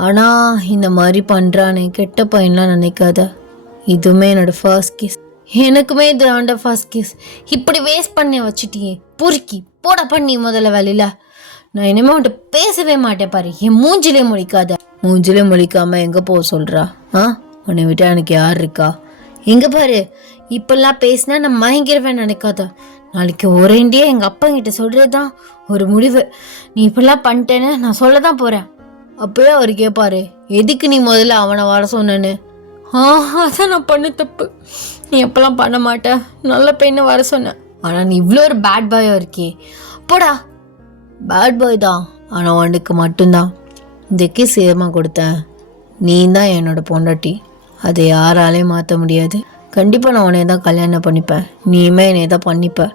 ஆனால் இந்த மாதிரி பண்ணுறானே, கெட்ட பையன்லாம் நினைக்காத. இதுவுமே என்னோடய ஃபர்ஸ்ட் கிஸ். எனக்குமே இது ஆண்ட ஃபர்ஸ்ட் கிஸ். இப்படி வேஸ்ட் பண்ணி வச்சுட்டியே பொறுக்கி போட பண்ணி முதல்ல வேலையில். நான் இனிமேல் உன்கிட்ட பேசவே மாட்டேன் பாரு. என் மூஞ்சிலே முழிக்காத. மூஞ்சிலே முழிக்காமல் எங்கே போக சொல்கிறா? உன்னை விட்டால் எனக்கு யார் இருக்கா? எங்கே பாரு, இப்பெல்லாம் பேசினா நான் மயங்கிடுவேன் நினைக்காத. நாளைக்கு ஒரேண்டியே எங்கள் அப்பா கிட்ட சொல்கிறது தான் ஒரு முடிவு. நீ இப்படிலாம் பண்ணிட்டேன்னு நான் சொல்ல தான் போகிறேன். அப்போயே அவர் கேட்பாரு, எதுக்கு நீ முதல்ல அவனை வர சொன்னேன்னு. அதான் நான் பண்ண தப்பு. நீ எப்பெல்லாம் பண்ண மாட்டேன், நல்ல பையனை வர சொன்னேன். ஆனால் நீ இவ்வளோ ஒரு பேட் பாயாக இருக்கே. போடா, பேட் பாய் தான். ஆனால் உனக்கு மட்டும்தான் இந்த கிஸ் ஏமா கொடுத்தேன். நீ தான் என்னோட பொண்டாட்டி. அதை யாராலையும் மாற்ற முடியாது. கண்டிப்பாக நான் உன்னை தான் கல்யாணம் பண்ணிப்பேன். நீயுமே என்னை தான் பண்ணிப்ப.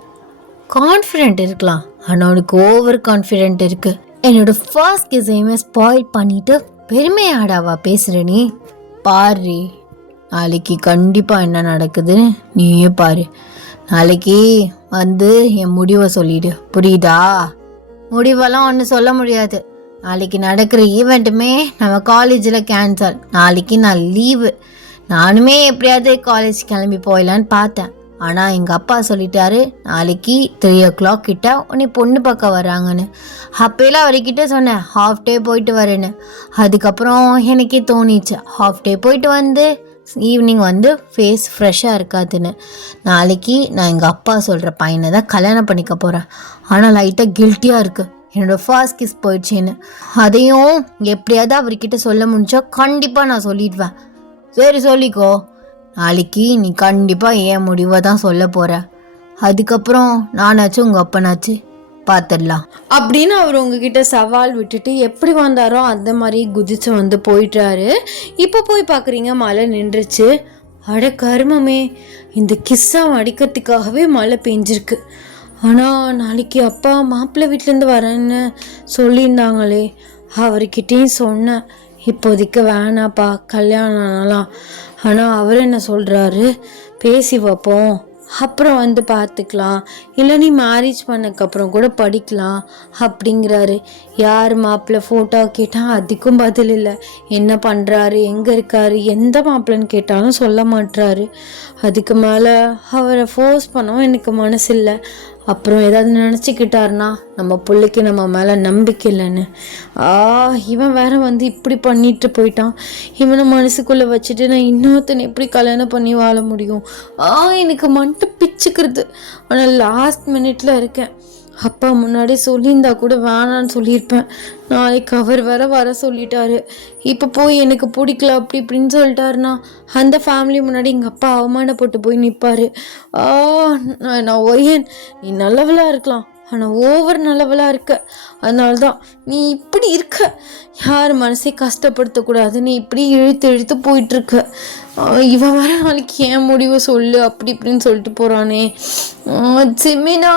கான்ஃபிடென்ட் இருக்கலாம், ஆனால் உனக்கு ஓவர் கான்ஃபிடென்ட் இருக்குது. என்னோட ஃபர்ஸ்ட் கிஸ்ஸையுமே ஸ்பாயில் பண்ணிட்டு பெருமையாடாவா பேசுகிற நீ? பாரு, நாளைக்கு கண்டிப்பாக என்ன நடக்குதுன்னு நீயே பாரு. நாளைக்கு வந்து என் முடிவை சொல்லிடு, புரியுதா? முடிவெல்லாம் ஒன்றும் சொல்ல முடியாது. நாளைக்கு நடக்கிற ஈவெண்ட்டுமே நம்ம காலேஜில் கேன்சல். நாளைக்கு நான் லீவு. நானுமே எப்படியாவது காலேஜ் கிளம்பி போயிடலான்னு பார்த்தேன். ஆனால் எங்கள் அப்பா சொல்லிட்டாரு, நாளைக்கு 3 o'clock கிட்ட உன்னை பொண்ணு பார்க்க வராங்கன்னு. அப்போலாம் அவர்கிட்ட சொன்னேன் ஹாஃப் டே போயிட்டு வரேன்னு. அதுக்கப்புறம் எனக்கே தோணிச்சு ஹாஃப் டே போயிட்டு வந்து ஈவினிங் வந்து ஃபேஸ் ஃப்ரெஷ்ஷாக இருக்காதுன்னு. நாளைக்கு நான் எங்கள் அப்பா சொல்கிற பையனை தான் கல்யாணம் பண்ணிக்க போகிறேன். ஆனால் லைட்டாக கில்ட்டியாக இருக்குது, என்னோடய ஃபர்ஸ்ட் கிஸ் போயிடுச்சேன்னு. அதையும் எப்படியாவது அவர்கிட்ட சொல்ல முடிஞ்சா கண்டிப்பாக நான் சொல்லிடுவேன். சரி சொல்லிக்கோ. நாளைக்கு நீ கண்டிப்பாக ஏன் முடிவை தான் சொல்ல போகிற. அதுக்கப்புறம் நானாச்சும் உங்கள் அப்பனாச்சு பார்த்துடலாம் அப்படின்னு அவர் உங்ககிட்ட சவால் விட்டுட்டு எப்படி வந்தாரோ அந்த மாதிரி குதிச்சு வந்து போயிட்டாரு. இப்போ போய் பார்க்குறீங்க, மழை நின்றுச்சு. அட கருமமே, இந்த கிஸ்ஸை அடிக்கிறதுக்காகவே மழை பெஞ்சிருக்கு. ஆனால் நாளைக்கு அப்பா மாப்பிள்ளை வீட்டிலேருந்து வரேன்னு சொல்லியிருந்தாங்களே, அவர்கிட்டையும் சொன்னேன் இப்போதைக்கு வேணாப்பா கல்யாணம் ஆனாலாம். ஆனால் அவர் என்ன சொல்கிறாரு, பேசி வைப்போம், அப்புறம் வந்து பார்த்துக்கலாம், இல்லை நீ மேரேஜ் பண்ணக்கப்புறம் கூட படிக்கலாம் அப்படிங்கிறாரு. யார் மாப்பிள்ளை ஃபோட்டோ கேட்டால் அதுக்கும் பதில் இல்லை. என்ன பண்ணுறாரு, எங்கே இருக்காரு, எந்த மாப்பிள்ளைன்னு கேட்டாலும் சொல்ல மாட்டுறாரு. அதுக்கு மேலே அவரை ஃபோர்ஸ் பண்ணவும் எனக்கு மனசு இல்லை. அப்புறம் ஏதாவது நினச்சிக்கிட்டாருனா நம்ம பிள்ளைக்கு நம்ம மேலே நம்பிக்கை இல்லைன்னு. இவன் வேற வந்து இப்படி பண்ணிட்டு போயிட்டான். இவனை மனசுக்குள்ளே வச்சுட்டு நான் இன்னொருத்தனை எப்படி கல்யாணம் பண்ணி வாழ முடியும்? எனக்கு மட்டும் பிச்சுக்கிறது. ஆனால் லாஸ்ட் மினிட்ல இருக்கேன். அப்பா முன்னாடி சொல்லியிருந்தா கூட வேணான்னு சொல்லியிருப்பேன். நாளைக்கு அவர் வேற வர சொல்லிட்டாரு. இப்போ போய் எனக்கு பிடிக்கல அப்படி இப்படின்னு சொல்லிட்டாருன்னா அந்த ஃபேமிலி முன்னாடி எங்கள் அப்பா அவமானப்பட்டு போய் நிற்பார். நான் ஒய்யன், நீ நல்லவளாக இருக்கலாம், ஆனால் ஓவர் நல்லவளாக இருக்க. அதனால தான் நீ இப்படி இருக்க. யார் மனசை கஷ்டப்படுத்தக்கூடாது, நீ இப்படி இழுத்து இழுத்து போயிட்டுருக்க. இவன் வேற நாளைக்கு ஏன் முடிவை சொல்லு அப்படி இப்படின்னு சொல்லிட்டு போகிறானே. ஜெமினா,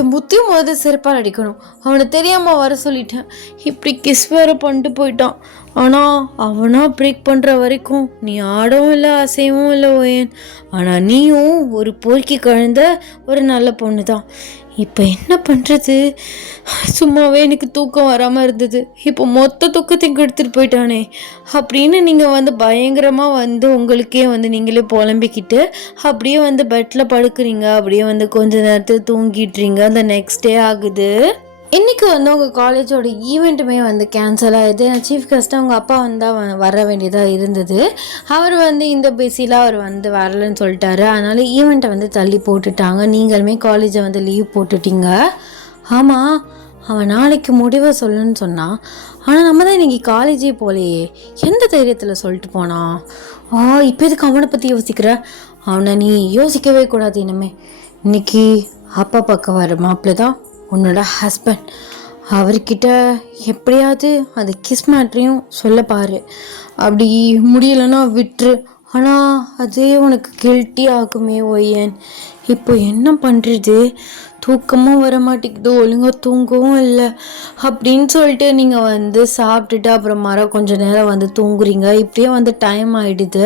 என் புத்தியும் முதல்ல செருப்பால் அடிக்கணும். அவனை தெரியாமல் வர சொல்லிட்டேன். இப்படி கிஸ் வேறு பண்ணிட்டு போயிட்டான். ஆனால் அவனா பிரேக் பண்ணுற வரைக்கும் நீ ஆடவும் இல்லை அசையவும் இல்லை ஓயன். ஆனால் நீயும் ஒரு பொறுக்கி கழந்த ஒரு நல்ல பொண்ணு தான். இப்போ என்ன பண்ணுறது? சும்மாவே எனக்கு தூக்கம் வராமல் இருந்தது. இப்போ மொத்த தூக்கத்தையும் எடுத்துகிட்டு போயிட்டானே அப்படின்னு நீங்கள் வந்து பயங்கரமாக வந்து உங்களுக்கே வந்து நீங்களே புலம்பிக்கிட்டு அப்படியே வந்து பெட்டில் படுக்கிறீங்க. அப்படியே வந்து கொஞ்ச நேரத்தில் தூங்கிட்டுறீங்க. அந்த நெக்ஸ்ட் டே ஆகுது. இன்றைக்கி வந்து உங்கள் காலேஜோட ஈவெண்ட்டுமே வந்து கேன்சல் ஆகிடுது. சீஃப் கெஸ்ட்டாக அவங்க அப்பா வந்தால் வர வேண்டியதாக இருந்தது. அவர் வந்து இந்த பிஸியில் அவர் வந்து வரலன்னு சொல்லிட்டாரு. அதனால் ஈவெண்ட்டை வந்து தள்ளி போட்டுட்டாங்க. நீங்களுமே காலேஜை வந்து லீவ் போட்டுட்டீங்க. ஆமாம், அவன் நாளைக்கு முடிவை சொல்லுன்னு சொன்னான். ஆனால் நம்ம தான் இன்றைக்கி காலேஜே போகலையே, எந்த தைரியத்தில் சொல்லிட்டு போனான்? இப்போ எதுக்கு அவனை பற்றி யோசிக்கிற? அவனை நீ யோசிக்கவே கூடாது. இனிமே இன்னைக்கு அப்பா பக்கம் வர மாப்பிள்ளை தான் உன்னோட ஹஸ்பண்ட். அவர்கிட்ட எப்படியாவது அந்த கிஸ் மேட்ரையும் சொல்ல பாரு. அப்படி முடியலைன்னா விட்டுரு. ஆனால் அதே உனக்கு கில்ட்டி ஆகுமே ஒய்யன். இப்போ என்ன பண்ணுறது? தூக்கமும் வர மாட்டேங்குது, ஒழுங்காக தூங்கவும் இல்லை அப்படின்னு சொல்லிட்டு நீங்கள் வந்து சாப்பிட்டுட்டு அப்புறமா கொஞ்சம் நேரம் வந்து தூங்குறீங்க. இப்படியே வந்து டைம் ஆகிடுது.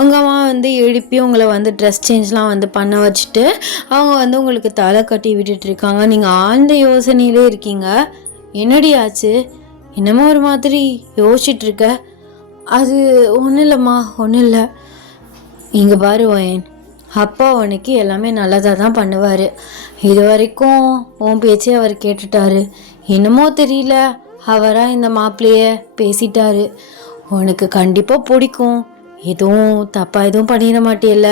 உங்கள் அம்மா வந்து எழுப்பி உங்களை வந்து ட்ரெஸ் சேஞ்ச்லாம் வந்து பண்ண வச்சுட்டு அவங்க வந்து உங்களுக்கு தலை கட்டி விட்டுட்ருக்காங்க. நீங்கள் ஆழ்ந்த யோசனையிலே இருக்கீங்க. என்னடி ஆச்சு? என்னமோ ஒரு மாதிரி யோசிச்சுட்ருக்க. அது ஒன்றும் இல்லைம்மா, ஒன்றும் இல்லை. இங்கே பாரு ஒயன், அப்பா உனக்கு எல்லாமே நல்லதாக தான் பண்ணுவார். இது வரைக்கும் உன் பேச்சே அவர் கேட்டுட்டாரு. என்னமோ தெரியல, அவராக இந்த மாப்பிள்ளைய பேசிட்டாரு. உனக்கு கண்டிப்பாக பிடிக்கும். எதுவும் தப்பாக எதுவும் பண்ணிட மாட்டியல்ல?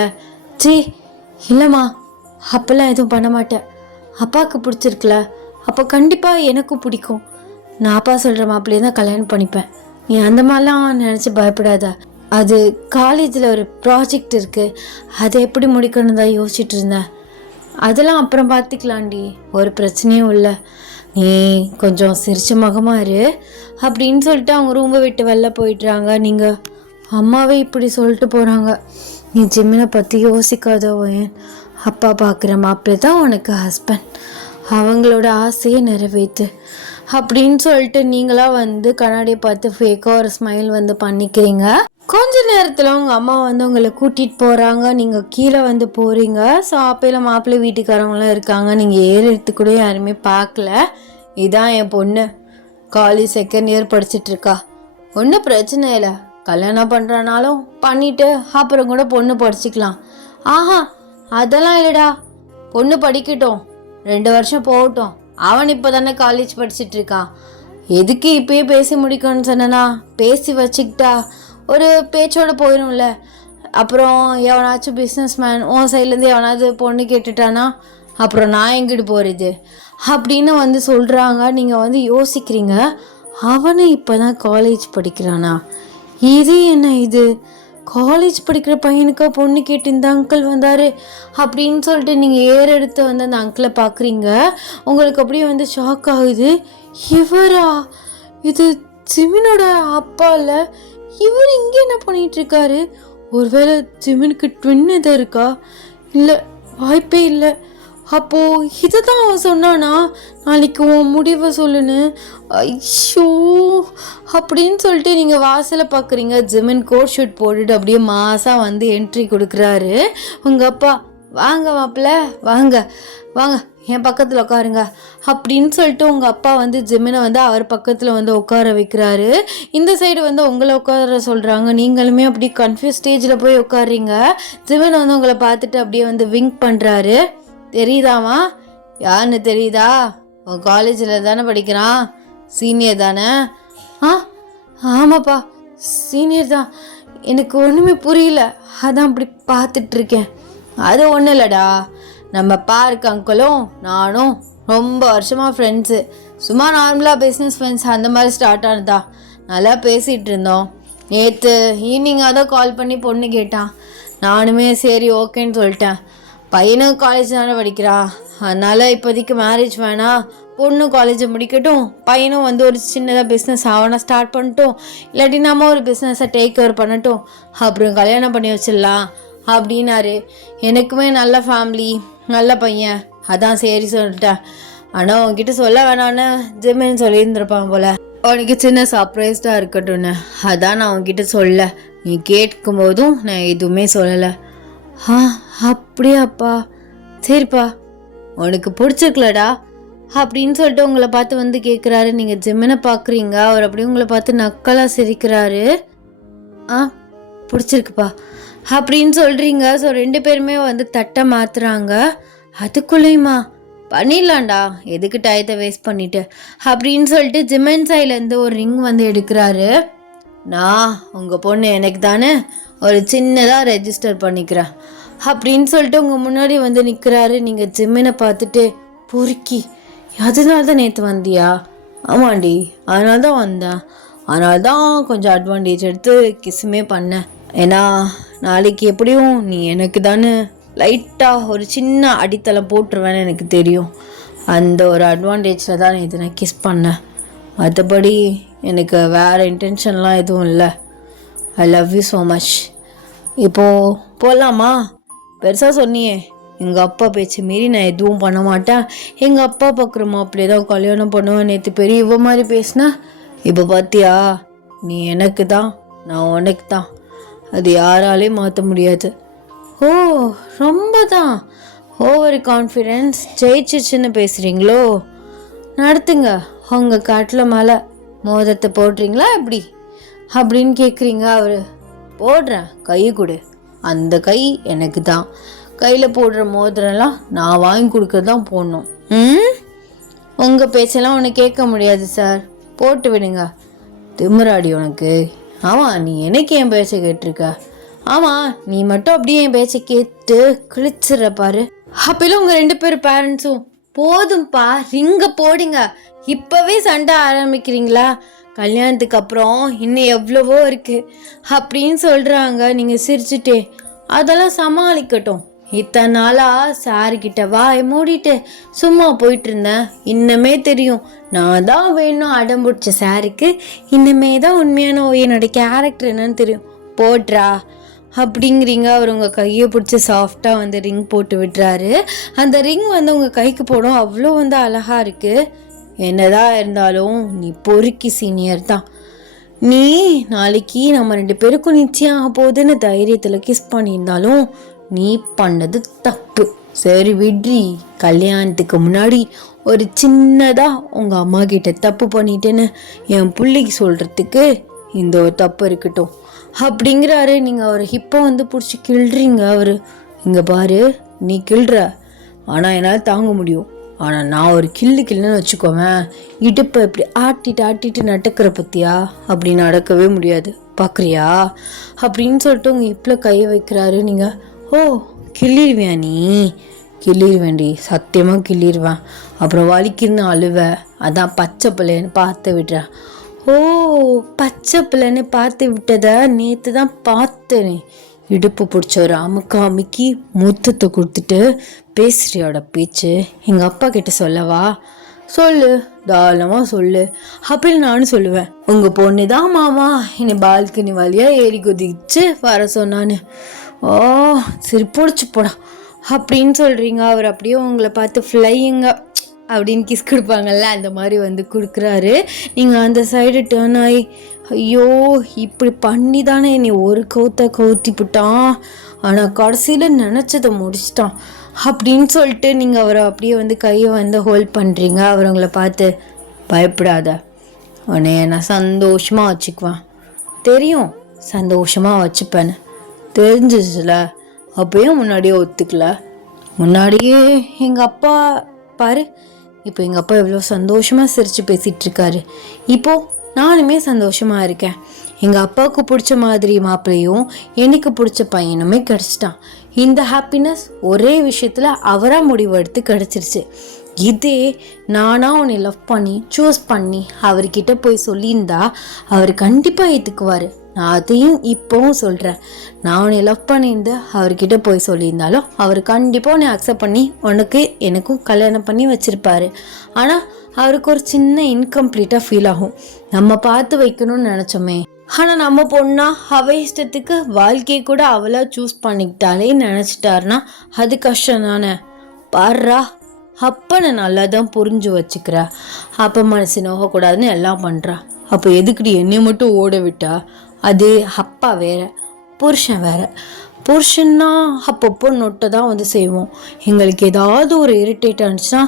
சீ, இல்லைம்மா, அப்பெல்லாம் எதுவும் பண்ண மாட்டேன். அப்பாவுக்கு பிடிச்சிருக்குல, அப்போ கண்டிப்பாக எனக்கும் பிடிக்கும். நான் அப்பா சொல்கிற மாப்பிள்ளையை தான் கல்யாணம் பண்ணிப்பேன். நீ அந்த மாதிரிலாம் நினச்சி பயப்படாத. அது காலேஜில் ஒரு ப்ராஜெக்ட் இருக்குது, அதை எப்படி முடிக்கணும் தான் யோசிச்சுட்டு இருந்தேன். அதெல்லாம் அப்புறம் பார்த்துக்கலாண்டி, ஒரு பிரச்சனையும் இல்லை. நீ கொஞ்சம் சிரிச்ச முகமாக இரு அப்படின்னு சொல்லிட்டு அவங்க ரூமை விட்டு வெளில போயிட்டுறாங்க. நீங்கள் அம்மாவே இப்படி சொல்லிட்டு போகிறாங்க. நீ ஜிம்மினை பற்றி யோசிக்காத ஓயன். அப்பா பார்க்குற மாப்பிள்ளை தான் உனக்கு ஹஸ்பண்ட். அவங்களோட ஆசையை நிறைவேற்று அப்படின்னு சொல்லிட்டு நீங்களாக வந்து கண்ணாடியை பார்த்து ஃபேக்காக ஒரு ஸ்மைல் வந்து பண்ணிக்கிறீங்க. கொஞ்ச நேரத்தில் உங்கள் அம்மா வந்து உங்களை கூட்டிகிட்டு போகிறாங்க. நீங்கள் கீழே வந்து போகிறீங்க. ஸோ அப்போலாம் மாப்பிள்ளை வீட்டுக்காரவங்களாம் இருக்காங்க. நீங்கள் ஏறெடுத்து கூட யாருமே பார்க்கல. இதான் என் பொண்ணு, காலேஜ் செகண்ட் இயர் படிச்சிட்ருக்கா. ஒன்றும் பிரச்சனை இல்லை, கல்யாணம் பண்ணுறனாலும் பண்ணிவிட்டு அப்புறம் கூட பொண்ணு படிச்சிக்கலாம். ஆஹா, அதெல்லாம் இல்லைடா, பொண்ணு படிக்கட்டும், 2 வருஷம் போகட்டும். அவன் இப்போ தானே காலேஜ் படிச்சிட்ருக்கான். எதுக்கு இப்பயே பேசி முடிக்கணும்னு சொன்னா? பேசி வச்சுக்கிட்டா ஒரு பேச்சோடு போயிடும்ல. அப்புறம் எவனாச்சும் பிஸ்னஸ் மேன் உன் சைட்லேருந்து எவனாவது பொண்ணு கேட்டுட்டானா அப்புறம் நான் எங்கிட்டு போகிறது அப்படின்னு வந்து சொல்கிறாங்க. நீங்கள் வந்து யோசிக்கிறீங்க, அவனே இப்போ தான் காலேஜ் படிக்கிறானா? இது என்ன இது? காலேஜ் படிக்கிற பையனுக்கா பொண்ணு கேட்டு இந்த அங்கிள் வந்தார் அப்படின்னு சொல்லிட்டு நீங்கள் ஏறெடுத்து வந்து அந்த அங்கிளை பார்க்குறீங்க. உங்களுக்கு அப்படியே வந்து ஷாக் ஆகுது. இவரா? இது ஜிமினோட அப்பா இல்லை? இவர் இங்கே என்ன பண்ணிகிட்ருக்காரு? ஒருவேளை ஜிமினுக்கு ட்வின் எதாவது இருக்கா? இல்லை, வாய்ப்பே இல்லை. அப்போது இதை தான் அவன் சொன்னானா, நாளைக்கு உன் முடிவை சொல்லுன்னு? ஐயோ அப்படின்னு சொல்லிட்டு நீங்கள் வாசலை பார்க்குறீங்க. ஜிமின் கோட் ஷூட் போட்டுட்டு அப்படியே மாசாக வந்து என்ட்ரி கொடுக்குறாரு. உங்கள் அப்பா, வாங்க மாப்பிள்ள, வாங்க வாங்க என் பக்கத்தில் உட்காருங்க அப்படின்னு சொல்லிட்டு உங்கள் அப்பா வந்து ஜிமினை வந்து அவர் பக்கத்தில் வந்து உட்கார வைக்கிறாரு. இந்த சைடு வந்து உங்களை உட்கார சொல்கிறாங்க. நீங்களுமே அப்படி கன்ஃபியூஸ் ஸ்டேஜில் போய் உட்காடுறீங்க. ஜிமின் வந்து உங்களை பார்த்துட்டு அப்படியே வந்து விங்க் பண்ணுறாரு. தெரியுதாமா? யாருன்னு தெரியுதா? உன் காலேஜில் தானே படிக்கிறான், சீனியர் தானே? ஆமாப்பா, சீனியர் தான். எனக்கு ஒன்றுமே புரியல, அதான் அப்படி பார்த்துட்ருக்கேன். அது ஒன்றும் இல்லைடா, நம்ம பார்க் அங்கிளும் நானும் ரொம்ப வருஷமாக ஃப்ரெண்ட்ஸு. சும்மா நார்மலாக பிஸ்னஸ் ஃப்ரெண்ட்ஸ் அந்த மாதிரி ஸ்டார்ட் ஆனதா. நல்லா பேசிகிட்டு இருந்தோம். நேற்று ஈவினிங்காக தான் கால் பண்ணி பொண்ணு கேட்டான். நானுமே சரி ஓகேன்னு சொல்லிட்டேன். பையனும் காலேஜ் தானே படிக்கிறான், அதனால் இப்போதைக்கு மேரேஜ் வேணாம், பொண்ணு காலேஜை முடிக்கட்டும், பையனும் வந்து ஒரு சின்னதாக பிஸ்னஸ் ஆவனா ஸ்டார்ட் பண்ணிட்டோம், இல்லாட்டி நம்ம ஒரு பிஸ்னஸை டேக் ஓவர் பண்ணட்டும், அப்புறம் கல்யாணம் பண்ணி வச்சிடலாம் அப்படின்னாரு. எனக்குமே நல்ல ஃபேமிலி, நல்ல பையன், அதான் சரி சொல்லிட்டேன். ஆனால் உன்கிட்ட சொல்ல வேணான்னு ஜிம்மின்னு சொல்லியிருந்துருப்பான் போல். உனக்கு சின்ன சர்ப்ரைஸ்டாக இருக்கட்டும்னு அதான் நான் உன்கிட்ட சொல்ல. நீ கேட்கும் போதும் நான் எதுவுமே சொல்லலை. அப்படியாப்பா, சரிப்பா, உனக்கு பிடிச்சிருக்கலடா அப்படின்னு சொல்லிட்டு உங்களை பார்த்து வந்து கேட்குறாரு. நீங்கள் ஜிம்மினை பார்க்குறீங்க, அவர் அப்படியே உங்களை பார்த்து நக்கலாக சிரிக்கிறாரு. பிடிச்சிருக்குப்பா அப்படின்னு சொல்கிறீங்க. ஸோ 2 பேருமே வந்து தட்டை மாற்றுறாங்க. அதுக்குள்ளேயுமா பண்ணிடலாம்டா, எதுக்கு டயத்தை வேஸ்ட் பண்ணிட்டு அப்படின்னு சொல்லிட்டு ஜிமென் சைட்லேருந்து ஒரு ரிங் வந்து எடுக்கிறாரு. நான் உங்கள் பொண்ணு எனக்கு தானே ஒரு சின்னதாக ரெஜிஸ்டர் பண்ணிக்கிறேன் அப்படின்னு சொல்லிட்டு உங்கள் முன்னாடி வந்து நிற்கிறாரு. நீங்கள் ஜிம்மினை பார்த்துட்டு பொறுக்கி அதனால தான் நேற்று வந்தியா? ஆமாண்டி, அதனால தான் வந்தேன். அதனால தான் கொஞ்சம் அட்வான்டேஜ் எடுத்து கிஸ்ஸுமே பண்ணேன். ஏன்னா நாளைக்கு எப்படியும் நீ எனக்கு தானே லைட்டாக ஒரு சின்ன அடித்தளம் போட்டுருவேன்னு எனக்கு தெரியும். அந்த ஒரு அட்வான்டேஜில் தான் நேற்று நான் கிஸ் பண்ணேன். மற்றபடி எனக்கு வேறு இன்டென்ஷன்லாம் எதுவும் இல்லை. I love you so much. இப்போது போகலாமா? பெருசாக சொன்னியே, எங்கள் அப்பா பேச்சு மீறி நான் எதுவும் பண்ண மாட்டேன், எங்கள் அப்பா பார்க்குற மாப்பிள்ளையே தான் கல்யாணம் பண்ணுவேன், நேற்று பெரிய இவ மாதிரி பேசினேன். இப்போ பார்த்தியா, நீ எனக்கு தான், நான் உனக்கு தான். அது யாராலையும் மாற்ற முடியாது. ஓ, ரொம்ப தான் ஓவர் கான்ஃபிடென்ஸ் ஜெயிச்சிச்சுன்னு பேசுகிறீங்களோ? நடத்துங்க, உங்கள் காட்டில் மேலே மோதத்தை போடுறீங்களா எப்படி அப்படின்னு கேட்குறீங்க. அவர் போடுறேன், கையை கொடு. அந்த கை எனக்கு தான். கையில் போடுற மோதிரம்லாம் நான் வாங்கி கொடுக்கறது தான் போடணும். உங்கள் பேச்செல்லாம் உன்னை கேட்க முடியாது சார், போட்டு விடுங்க. திமிராடி உனக்கு. ஆமாம், நீ எனக்கு என் பேச்சை கேட்டிருக்க. ஆமாம், நீ மட்டும் அப்படியே என் பேச்சை கேட்டு கிழிச்சிடுற பாரு. அப்பெல்லாம் உங்கள் 2 பேர் பேரண்ட்ஸும் போதும்ப்பா, ரிங்க போடுங்க, இப்போவே சண்டை ஆரம்பிக்கிறீங்களா? கல்யாணத்துக்கு அப்புறம் இன்னும் எவ்வளவோ இருக்குது அப்படின்னு சொல்கிறாங்க. நீங்கள் சிரிச்சுட்டே அதெல்லாம் சமாளிக்கட்டும். இத்தனை நாளாக சாருக்கிட்ட வாய் மூடிட்டு சும்மா போயிட்டு இருந்தேன். இன்னமே தெரியும், நான் தான் வேணும் அடம் பிடிச்ச சாருக்கு. இன்னமே தான் உண்மையான என்னோட கேரக்டர் என்னன்னு தெரியும். போட்றா அப்படிங்கிறீங்க. அவர் உங்கள் கையை பிடிச்சி சாஃப்டாக வந்து ரிங் போட்டு விடுறாரு. அந்த ரிங் வந்து உங்கள் கைக்கு போடும் அவ்வளோ வந்து அழகாக இருக்குது. என்னதான் இருந்தாலும் நீ பொறுக்கி சீனியர் தான். நீ நாளைக்கு நம்ம 2 பேருக்கும் நிச்சயம் ஆக போகுதுன்னு தைரியத்தில் கிஸ் பண்ணியிருந்தாலும் நீ பண்ணது தப்பு. சரி விட்ரி, கல்யாணத்துக்கு முன்னாடி ஒரு சின்னதாக உங்கள் அம்மா கிட்ட தப்பு பண்ணிட்டேன்னு என் பிள்ளைக்கு சொல்கிறதுக்கு இந்த ஒரு தப்பு இருக்கட்டும் அப்படிங்கிறாரு. நீங்கள் அவர் ஹிப்பை வந்து பிடிச்சி கிள்றீங்க. அவர் இங்கே பாரு, நீ கிள்ற, ஆனால் என்னால் தாங்க முடியும். ஆனால் நான் ஒரு கில்லுன்னு வச்சுக்கோவேன், இடுப்பை இப்படி ஆட்டிட்டு நடக்கிற பற்றியா? அப்படி நடக்கவே முடியாது, பார்க்குறியா அப்படின்னு சொல்லிட்டு உங்கள் ஹிப்பில் கையை வைக்கிறாரு. நீங்கள் ஓ, கிள்ளிடுவியா? நீ கிள்ளிடுவேண்டி, சத்தியமாக கிள்ளிடுவேன். அப்புறம் வலிக்குன்னு அழுவேன். அதான் பச்சை பிள்ளைன்னு பார்த்து விடுறேன். ஓ, பச்சை பிள்ளைன்னு பார்த்து விட்டதை நேற்று தான் பார்த்தேனே. இடுப்பு பிடிச்ச ஒரு அமுக்கி முத்தத்தை கொடுத்துட்டு பேசுறியோட பேச்சு எங்கள் அப்பா கிட்ட சொல்லவா? சொல்லு, தாராளமாக சொல்லு அப்படின்னு நானும் சொல்லுவேன். உங்கள் பொண்ணு தான் மாமா என்னை பால்கனி வழியாக ஏறி குதிச்சு வர சொன்னான்னு. ஓ, சரி பிடிச்சி போடா அப்படின்னு சொல்கிறீங்க. அவர் அப்படியே உங்களை பார்த்து ஃப்ளையிங்க அப்படின்னு கிஸ் கொடுப்பாங்கல்ல, அந்த மாதிரி வந்து கொடுக்குறாரு. நீங்கள் அந்த சைடு டேர்ன் ஆகி ஐயோ இப்படி பண்ணி தானே நீ ஒரு கவுத்தி விட்டான், ஆனால் கடைசியில் நினச்சதை முடிச்சிட்டான் அப்படின்னு சொல்லிட்டு நீங்கள் அவரை அப்படியே வந்து கையை வந்து ஹோல்ட் பண்ணுறீங்க. அவர் உங்களை பார்த்து பயப்படாத, உன்னை நான் சந்தோஷமாக வச்சுக்குவேன், தெரியும் சந்தோஷமாக வச்சுப்பேன்னு தெரிஞ்சிச்சுல, அப்பயும் முன்னாடியே ஒத்துக்கல. முன்னாடியே எங்கள் அப்பா பாரு, இப்போ எங்கள் அப்பா எவ்வளோ சந்தோஷமாக சிரித்து பேசிகிட்டு இருக்காரு. இப்போது நானுமே சந்தோஷமாக இருக்கேன். எங்கள் அப்பாவுக்கு பிடிச்ச மாதிரி மாப்பிள்ளையும் எனக்கு பிடிச்ச பையனுமே கிடச்சிட்டான். இந்த ஹாப்பினஸ் ஒரே விஷயத்தில் அவராக முடிவு எடுத்து கிடச்சிருச்சு. இதே நானாக உன்னை லவ் பண்ணி சூஸ் பண்ணி அவர்கிட்ட போய் சொல்லியிருந்தா அவர் கண்டிப்பாக ஏற்றுக்குவார். நான் அதையும் இப்போவும் சொல்கிறேன், நான் உன்னை லவ் பண்ணியிருந்து அவர்கிட்ட போய் சொல்லியிருந்தாலும் அவர் கண்டிப்பாக உன்னை அக்செப்ட் பண்ணி உனக்கு எனக்கும் கல்யாணம் பண்ணி வச்சுருப்பாரு. ஆனால் அவருக்கு ஒரு சின்ன இன்கம்ப்ளீட்டாக ஃபீல் ஆகும். நம்ம பார்த்து வைக்கணும்னு நினச்சோமே, ஆனால் நம்ம பொண்ணா அவ இஷ்டத்துக்கு வாழ்க்கையை கூட அவளாக சூஸ் பண்ணிக்கிட்டாலே நினச்சிட்டாருன்னா அது கஷ்டம் தானே. பாடுறா, அப்போ நான் நல்லா தான் புரிஞ்சு வச்சுக்கிறா, அப்போ மனசு நோகக்கூடாதுன்னு எல்லாம் பண்ணுறா. அப்போ எதுக்குடி என்னை மட்டும் ஓட விட்டா? அது அப்பா வேற, புருஷன் வேற. புருஷன்னா அப்பப்போ நொட்டை தான் வந்து செய்வோம். எங்களுக்கு ஏதாவது ஒரு இரிட்டேட் ஆனிச்சுன்னா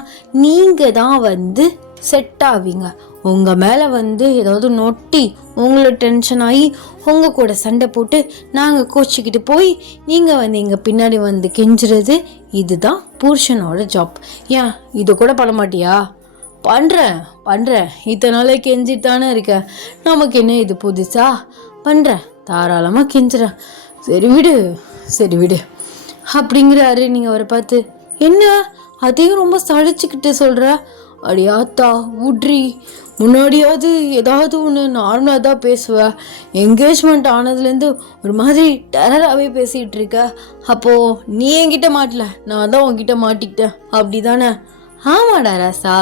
நீங்கள் தான் வந்து செட் ஆவீங்க. உங்கள் மேலே வந்து ஏதாவது நொட்டி உங்களை டென்ஷன் ஆகி உங்கள் கூட சண்டை போட்டு நாங்கள் கோச்சிக்கிட்டு போய் நீங்கள் வந்து எங்கள் பின்னாடி வந்து கெஞ்சுறது, இதுதான் புருஷனோட ஜாப். ஏன் இது கூட பண்ண மாட்டியா? பண்ணுறேன் இத்தனை நாளே கெஞ்சிட்டு தானே இருக்கேன், நமக்கு என்ன இது புதுசா? பண்ணுறேன், தாராளமாக கெஞ்சுறேன், சரி விடு அப்படிங்கிறாரு. நீங்கள் அவரை பார்த்து, என்ன அதையும் ரொம்ப சளிச்சுக்கிட்டு சொல்கிற? அடியாத்தா உட்ரி, முன்னாடியாவது ஏதாவது ஒன்று நார்மலாக தான் பேசுவேன், என்கேஜ்மெண்ட் ஆனதுலேருந்து ஒரு மாதிரி டெரராகவே பேசிகிட்டு இருக்க. அப்போது நீ என்கிட்ட மாட்டல, நான் தான் உன்கிட்ட மாட்டிக்கிட்டேன், அப்படி தானே? ஆமாடா ராசா,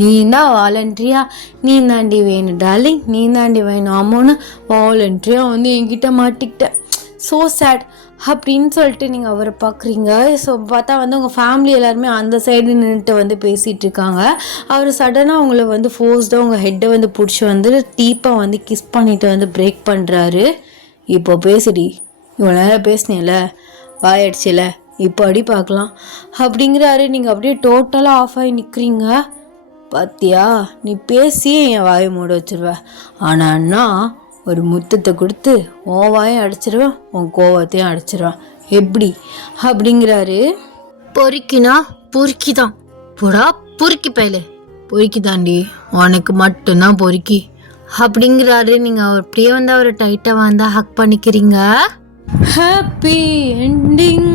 நீ தான் வாலண்ட்ரியா, நீ தாண்டி வேணும் டார்லிங், நீ தாண்டி வேணும் அம்மோன்னு வாலண்ட்ரியா வந்து என்கிட்ட மாட்டிக்கிட்டேன். ஸோ சேட் அப்படின்னு சொல்லிட்டு நீங்கள் அவரை பார்க்குறீங்க. ஸோ பார்த்தா வந்து உங்கள் ஃபேமிலி எல்லாருமே அந்த சைடு நின்றுட்டு வந்து பேசிகிட்டு இருக்காங்க. அவர் சடனாக அவங்கள வந்து ஃபோர்ஸ்டாக உங்கள் ஹெட்டை வந்து பிடிச்சி வந்து டீப்பாக வந்து கிஸ் பண்ணிவிட்டு வந்து பிரேக் பண்ணுறாரு. இப்போ பேசுடி, இவ்வளோ நேரம் பேசினேல, வாயடிச்சில, இப்போ அடி பார்க்கலாம் அப்படிங்கிறாரு. நீங்கள் அப்படியே டோட்டலாக ஆஃப் ஆகி நிற்கிறீங்க. பார்த்தியா, நீ பேசியே என் வாயை மூட வச்சிருவ, ஆனால் ஒரு முத்தத்தை கொடுத்து உன் வாயும் அடிச்சிருவேன், உன் கோவத்தையும் அடிச்சிருவேன், எப்படி அப்படிங்கிறாரு. பொறுக்கினா பொறுக்கி தான், போடா பொறுக்கி பயலே, பொறுக்கி தாண்டி, உனக்கு மட்டும்தான் பொறுக்கி அப்படிங்கிறாரு. நீங்கள் அவர் அப்படியே வந்து அவர் டைட்டாக வந்து ஹக் பண்ணிக்கிறீங்க. Happy ending.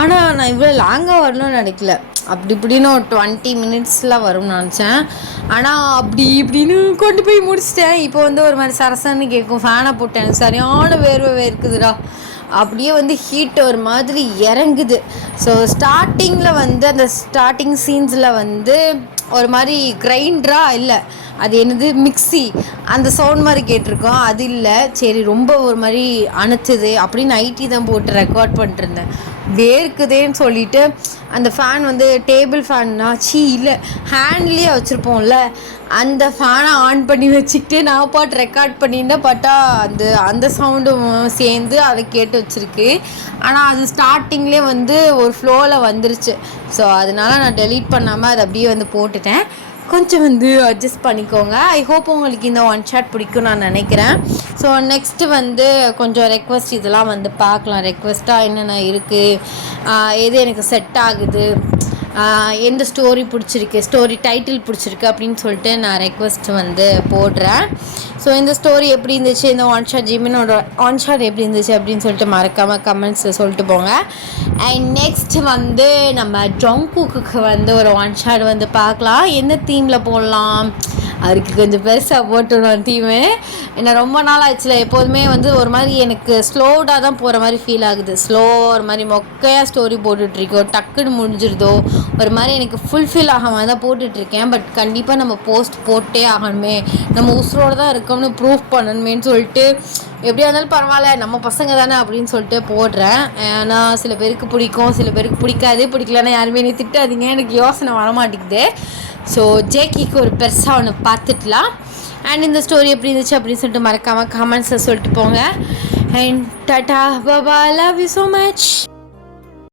ஆனால் நான் இவ்வளோ லாங்காக வரணும்னு நினைக்கல, அப்படி இப்படின்னு ஒரு 20 மினிட்ஸில் வரும்னு நினச்சேன். ஆனால் அப்படி இப்படின்னு கொண்டு போய் முடிச்சிட்டேன். இப்போ வந்து ஒரு மாதிரி சரசன்னு கேட்கும். ஃபேனை போட்டேன், எனக்கு சரியான வேர்வை இருக்குதுடா, அப்படியே வந்து ஹீட் ஒரு மாதிரி இறங்குது. ஸோ ஸ்டார்டிங்கில் வந்து அந்த ஸ்டார்டிங் சீன்ஸில் வந்து ஒரு மாதிரி கிரைண்டராக இல்லை, அது என்னது மிக்ஸி அந்த சவுண்ட் மாதிரி கேட்டிருக்கோம், அது இல்லை. சரி ரொம்ப ஒரு மாதிரி அணைச்சது அப்படின்னு நைட்டி தான் போட்டு ரெக்கார்ட் பண்ணிட்டுருந்தேன். வேர்க்குதேன்னு சொல்லிட்டு அந்த ஃபேன் வந்து டேபிள் ஃபேன்னா இல்லை ஹேண்ட்லேயே வச்சுருப்போம்ல, அந்த ஃபேனை ஆன் பண்ணி வச்சுக்கிட்டு நான் பாட்டு ரெக்கார்ட் பண்ணியிருந்தேன். பட்டா அந்த சவுண்டும் சேர்ந்து அதை கேட்டு வச்சுருக்கு. ஆனால் அது ஸ்டார்டிங்லேயே வந்து ஒரு ஃப்ளோவில் வந்துருச்சு. ஸோ அதனால நான் டெலீட் பண்ணாமல் அதை அப்படியே வந்து போட்டுட்டேன். கொஞ்சம் வந்து அட்ஜஸ்ட் பண்ணிக்கோங்க. ஐ ஹோப் உங்களுக்கு இந்த ஒன் ஷாட் பிடிக்கும் நான் நினைக்கிறேன். ஸோ நெக்ஸ்ட்டு வந்து கொஞ்சம் ரெக்வஸ்ட் இதெல்லாம் வந்து பார்க்கலாம். ரெக்வஸ்ட்டாக என்னென்ன இருக்குது, எது எனக்கு செட் ஆகுது, எந்த ஸ்டோரி பிடிச்சிருக்கு, ஸ்டோரி டைட்டில் பிடிச்சிருக்கு அப்படின்னு சொல்லிட்டு நான் ரெக்வஸ்ட் வந்து போடுறேன். ஸோ இந்த ஸ்டோரி எப்படி இருந்துச்சு, இந்த ஒன் ஷாட் ஜிமினோட ஒன் ஷாட் எப்படி இருந்துச்சு அப்படின்னு சொல்லிட்டு மறக்காமல் கமெண்ட்ஸில் சொல்லிட்டு போங்க. அண்ட் நெக்ஸ்ட் வந்து நம்ம ஜங்குக்கு வந்து ஒரு ஒன் ஷாட் வந்து பார்க்கலாம். எந்த தீமில் போடலாம், அதுக்கு கொஞ்சம் பெருசாக போட்டுவிடும் தீமு. என்ன ரொம்ப நாள் ஆச்சுல, எப்போதுமே வந்து ஒரு மாதிரி எனக்கு ஸ்லோடாக தான் போகிற மாதிரி ஃபீல் ஆகுது. ஒரு மாதிரி மொக்கையாக ஸ்டோரி போட்டுட்ருக்கோ, டக்குன்னு முடிஞ்சிருதோ, ஒரு மாதிரி எனக்கு ஃபுல்ஃபில் ஆகாமல் தான் போட்டுட்ருக்கேன். பட் கண்டிப்பாக நம்ம போஸ்ட் போட்டே ஆகணுமே, நம்ம உசுரோடு தான் இருக்கோம்னு ப்ரூஃப் பண்ணணுமேன்னு சொல்லிட்டு, எப்படியா இருந்தாலும் பரவாயில்ல நம்ம பசங்க தானே அப்படின்னு சொல்லிட்டு போடுறேன். ஏன்னா சில பேருக்கு பிடிக்கும், சில பேருக்கு பிடிக்கலன்னா யாருமே நீ திட்டாதீங்க, எனக்கு யோசனை வரமாட்டேங்குது. ஸோ ஜேக்கிக்கு ஒரு பெருசாக ஒன்று பார்த்துக்கலாம். அண்ட் இந்த ஸ்டோரி எப்படி இருந்துச்சு அப்படின்னு சொல்லிட்டு மறக்காமல் கமெண்ட்ஸை சொல்லிட்டு போங்க. And Tata Baba, love you so much.